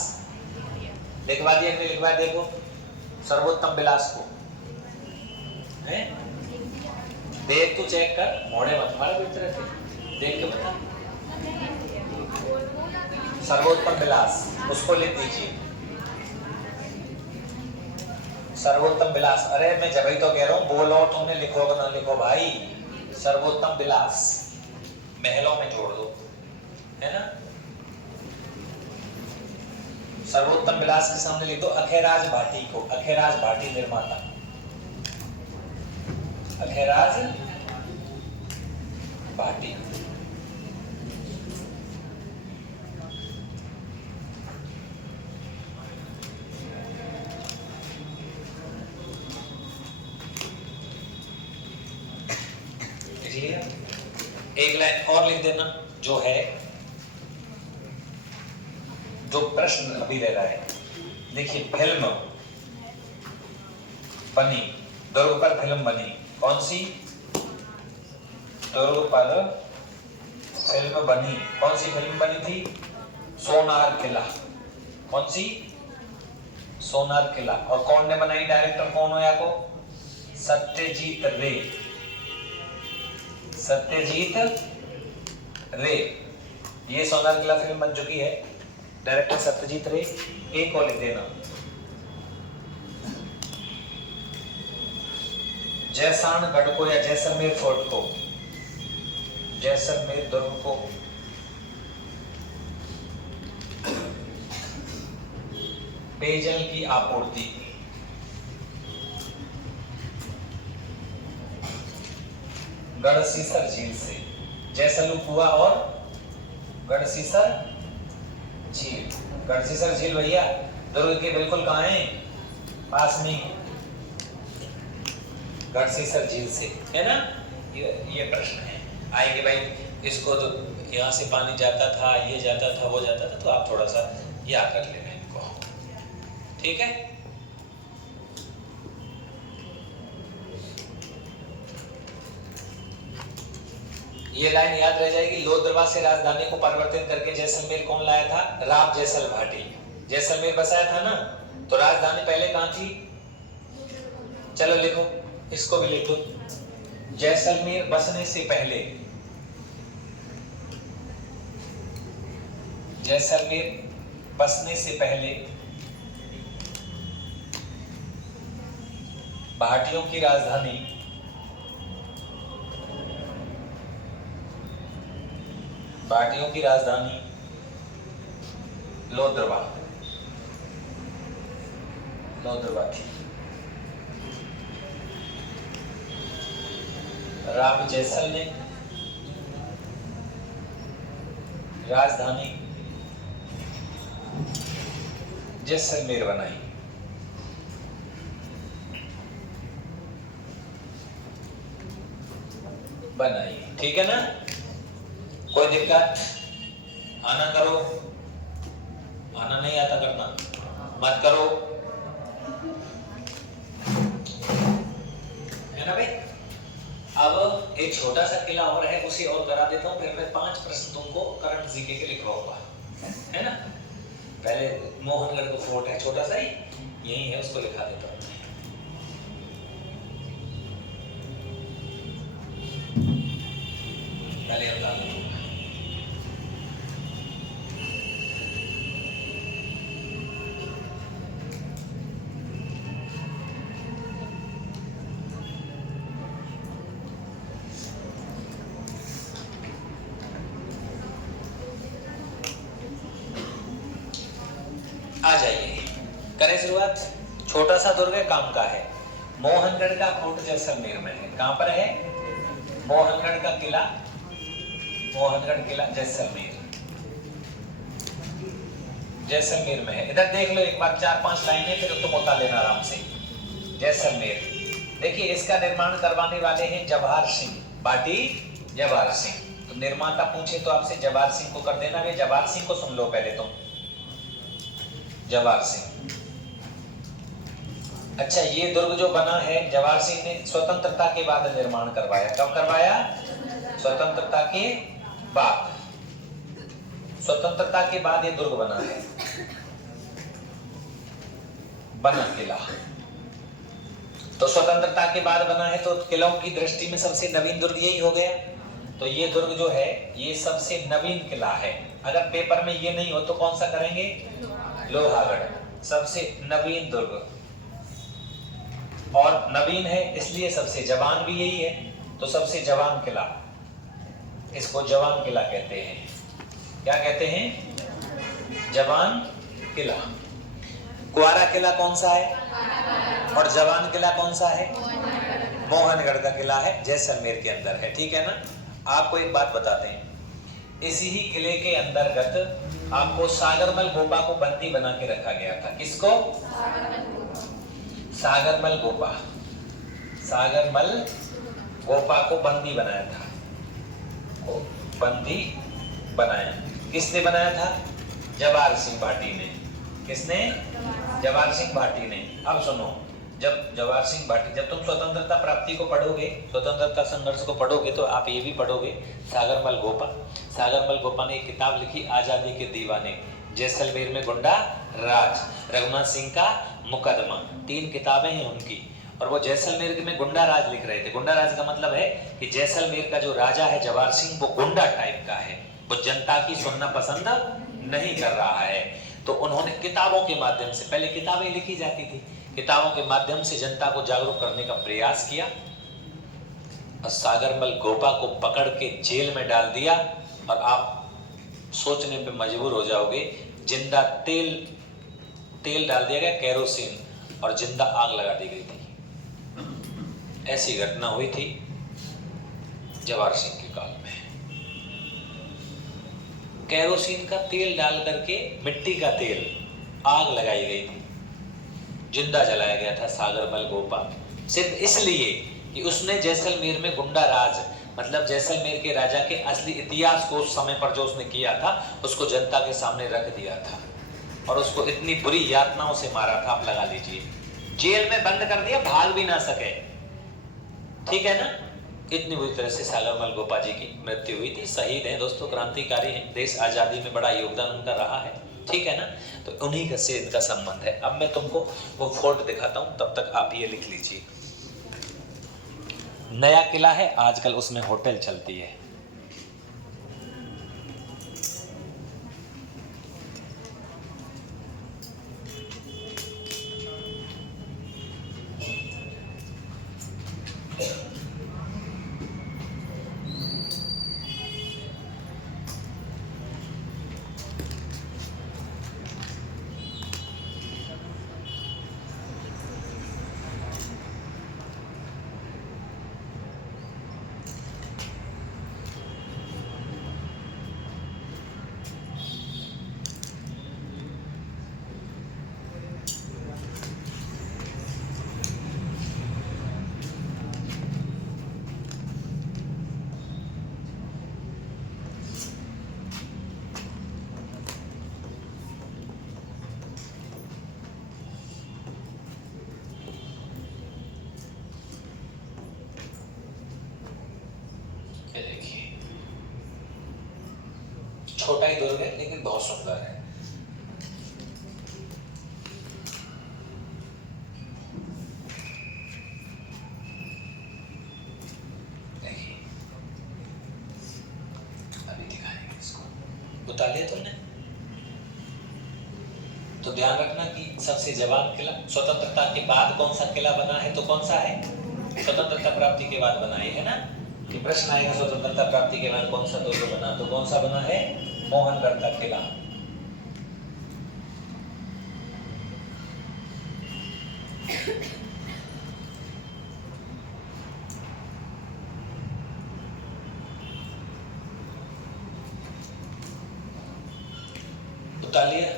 लिखवा दिया कि लिखवा, देखो सर्वोत्तम विलास को है। देख तू चेक कर, मोड़े मत मारे बेच रहे थे, देख के बता। सर्वोत्तम विलास उसको लिख दीजिए, सर्वोत्तम विलास। अरे मैं जब ही तो कह रहा हूँ, बोलो तुमने लिखो ना लिखो भाई। सर्वोत्तम विलास महलों में जोड़ दो, है ना। सर्वोत्तम विलास के सामने लिख दो अखेराज भाटी को, अखेराज भाटी निर्माता, अखेराज भाटी। एक लाइन और लिख देना, जो है जो प्रश्न अभी रह रहा है। देखिए फिल्म बनी, दुर्ग पर फिल्म बनी, कौन सी? दुर्ग पर फिल्म बनी, कौन सी फिल्म बनी थी? सोनार किला। कौन सी? सोनार किला। और कौन ने बनाई? डायरेक्टर कौन होया को? सत्यजीत रे, सत्यजीत रे। ये सोनार किला फिल्म बन चुकी है, डायरेक्टर सत्यजीत रे। एक और लिख देना, जैसानगढ़ को या जैसलमेर फोर्ट को, जैसलमेर दुर्ग को पेयजल की आपूर्ति, गढ़सीसर झील से। जैसलू कुआं और गढ़सीसर झील। गढ़सीसर झील भैया दुर्ग के बिल्कुल कहाँ है? पास में, गढ़सीसर झील से, है ना। ये प्रश्न है, आएंगे भाई। इसको तो यहाँ से पानी जाता था, ये जाता था, वो जाता था, तो आप थोड़ा सा याद रख लेना इनको, ठीक है। ये लाइन याद रह जाएगी। लोहद्रवा से राजधानी को परिवर्तित करके जैसलमेर कौन लाया था? राव जैसल भाटी। जैसलमेर बसाया था ना, तो राजधानी पहले कहां थी? चलो लिखो, इसको भी लिख दो। जैसलमेर बसने से पहले, जैसलमेर बसने से पहले भाटियों की राजधानी लोहद्रवा थी। राव जैसल ने राजधानी जैसलमेर बनाई, ठीक है ना। कोई दिक्कत? आना करो, आना नहीं आता करना मत करो। जीके के लिखवाऊंगा, है ना। पहले मोहनगढ़ को फोर्ट है छोटा सा ही, यही है, उसको लिखा देता हूँ। पहले बता दूंगा। आ जाइए, करें शुरुआत। छोटा सा दुर्ग है, काम का है। मोहनगढ़ का फोर्ट जैसलमेर में है। कहां पर है? मोहनगढ़ का किला, मोहनगढ़ किला जैसलमेर, जैसलमेर में है। इधर देख लो एक बार, 4-5 लाइनें, फिर तुम बता लेना आराम से। जैसलमेर, देखिए इसका निर्माण करवाने वाले हैं जवाहर सिंह बाटी, जवाहर सिंह। तो निर्माता पूछे तो आपसे जवाहर सिंह को कर देना। वे जवाहर सिंह को सुन लो पहले तुम, जवाहर सिंह। अच्छा, ये दुर्ग जो बना है जवाहर सिंह ने स्वतंत्रता के बाद निर्माण करवाया। कब करवाया? स्वतंत्रता के बाद। स्वतंत्रता के बाद ये दुर्ग बना है, बना किला। तो स्वतंत्रता के बाद बना है, तो किलों की दृष्टि में सबसे नवीन दुर्ग यही हो गया। तो ये दुर्ग जो है ये सबसे नवीन किला है। अगर पेपर में ये नहीं हो तो कौन सा करेंगे? लोहागढ़, सबसे नवीन दुर्ग। और नवीन है इसलिए सबसे जवान भी यही है, तो सबसे जवान किला, इसको जवान किला कहते हैं। क्या कहते हैं? जवान किला। कुआरा किला कौन सा है? और जवान किला कौन सा है? मोहनगढ़ का किला है, जैसलमेर के अंदर है। ठीक है ना। आपको एक बात बताते हैं, इसी ही किले के अंतर्गत आपको सागरमल गोपा को बंदी बना के रखा गया था। किसको? सागरमल गोपा, सागरमल गोपा को बंदी बनाया था, को बंदी बनाया। किसने बनाया था? जवाहर सिंह भाटी ने। किसने? जवाहर सिंह भाटी ने। अब सुनो, जब जवाहर सिंह भाटी, जब तुम स्वतंत्रता प्राप्ति को पढ़ोगे, स्वतंत्रता संघर्ष को पढ़ोगे, तो आप ये भी पढ़ोगे सागरमल गोपा। सागरमल गोपा ने एक किताब लिखी, आजादी के दीवाने, जैसलमेर में गुंडा राज, रघुनाथ सिंह का मुकदमा। 3 किताबें हैं उनकी। और वो जैसलमेर में गुंडा राज लिख रहे थे। गुंडा राज का मतलब है कि जैसलमेर का जो राजा है जवाहर सिंह, वो गुंडा टाइप का है, वो जनता की सुनना पसंद नहीं कर रहा है। तो उन्होंने किताबों के माध्यम से, पहले किताबें लिखी जाती थी, किताबों के माध्यम से जनता को जागरूक करने का प्रयास किया। और सागरमल गोपा को पकड़ के जेल में डाल दिया। और आप सोचने पे मजबूर हो जाओगे, जिंदा तेल डाल दिया गया, केरोसिन, और जिंदा आग लगा दी गई थी। ऐसी घटना हुई थी जवाहर सिंह के काल में। केरोसिन का तेल डाल करके, मिट्टी का तेल, आग लगाई गई थी, जिंदा जलाया गया था सागरमल गोपा। सिर्फ इसलिए कि उसने जैसलमेर में गुंडा राज, मतलब जैसलमेर के राजा के असली इतिहास को उस समय पर जो उसने किया था, उसको जनता के सामने रख दिया था। और उसको इतनी बुरी यातनाओं से मारा था, आप लगा लीजिए, जेल में बंद कर दिया, भाग भी ना सके। ठीक है ना। इतनी बुरी तरह से सागरमल गोपा जी की मृत्यु हुई थी। शहीद हैं दोस्तों, क्रांतिकारी हैं, देश आजादी में बड़ा योगदान उनका रहा है। ठीक है ना। तो उन्हीं से इनका संबंध है। अब मैं तुमको वो फोर्ट दिखाता हूं, तब तक आप ये लिख लीजिए। नया किला है, आजकल उसमें होटल चलती है। छोटा ही दुर्ग है लेकिन बहुत सुंदर है। देखिए अभी दिखाएंगे इसको। उतार लिया तुमने? तो ध्यान रखना कि सबसे जवाब किला स्वतंत्रता के बाद कौन सा किला बना है, तो कौन सा है? स्वतंत्रता प्राप्ति के बाद बना है ना। कि प्रश्न आएगा स्वतंत्रता प्राप्ति के बाद कौन सा दुर्ग बना, तो कौन सा बना है? मोहनगढ़ का किला। उतार लिया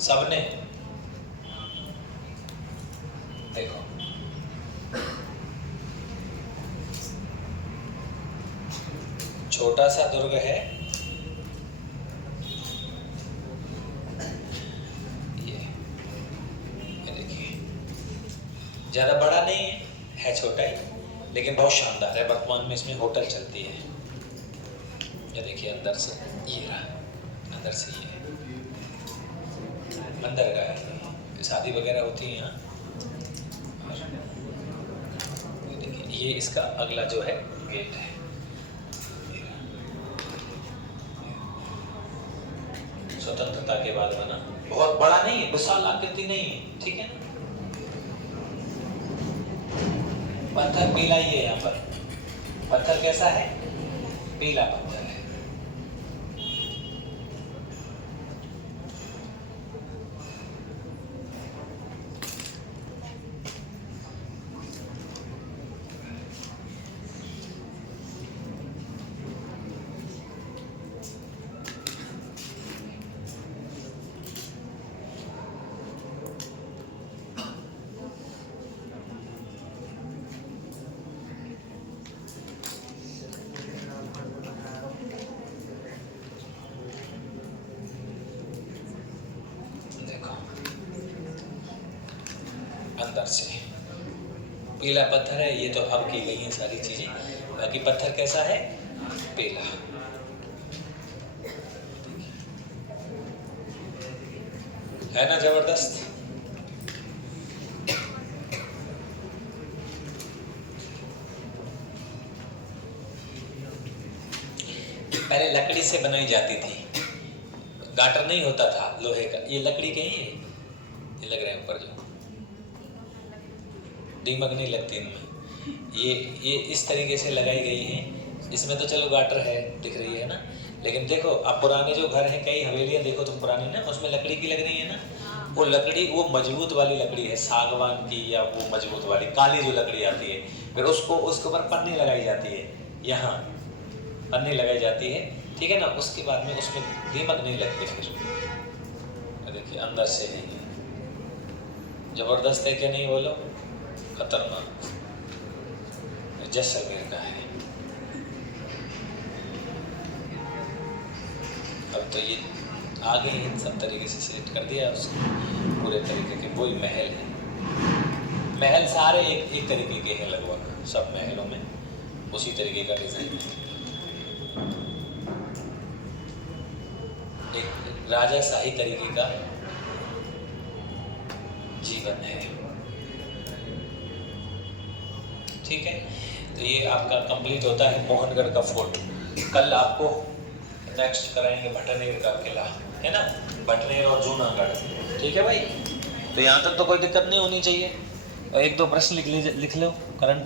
सबने? देखो छोटा सा दुर्ग है ये देखिए, ज्यादा बड़ा नहीं है छोटा ही, लेकिन बहुत शानदार है। वर्तमान में इसमें होटल चलती है। ये देखिए अंदर से ये रहा, अंदर से ये अंदर का है, शादी वगैरह होती है यहाँ। देखिए ये इसका अगला जो है गेट है। स्वतंत्रता के बाद बना, बहुत बड़ा नहीं है, विशाल आकृति नहीं है, ठीक है। पत्थर पीला ही है यहाँ पर। पत्थर कैसा है? पीला पत्थर है। अंदर से पीला पत्थर है। ये तो अब की गई हैं सारी चीजें। बाकी पत्थर कैसा है? पीला। है ना जबरदस्त? पहले लकड़ी से बनाई जाती थी, गाटर नहीं होता था लोहे का। ये लकड़ी के ही ये लग रहे हैं ऊपर, जो दीमक नहीं लगती इनमें। ये इस तरीके से लगाई गई हैं। इसमें तो चलो गाटर है, दिख रही है ना, लेकिन देखो अब पुराने जो घर हैं, कई हवेलियां देखो तुम पुरानी ना, उसमें लकड़ी की लग रही है ना। वो लकड़ी वो मजबूत वाली लकड़ी है, सागवान की, या वो मजबूत वाली काली जो लकड़ी आती है, फिर उसको उसके ऊपर पन्नी लगाई जाती है। यहाँ पन्नी लगाई जाती है, ठीक है ना। उसके बाद में उसमें दीमक नहीं लगती। फिर देखिए अंदर से है, जबरदस्त है कि नहीं बोलो? खतरनाक। जैसलमेर का है। अब तो ये आगे ही सब तरीके से सेट कर दिया उसको, पूरे तरीके के। वही महल है, महल सारे एक तरीके के हैं लगभग, सब महलों में उसी तरीके का डिजाइन है। एक राजाशाही तरीके का जीवन है, ठीक है। तो ये आपका कंप्लीट होता है मोहनगढ़ का फोर्ट। कल आपको नेक्स्ट कराएंगे भटनेर का किला, है ना, भटनेर और जूनागढ़, ठीक है भाई। तो यहाँ तक तो कोई दिक्कत नहीं होनी चाहिए। एक दो प्रश्न लिख लो करंट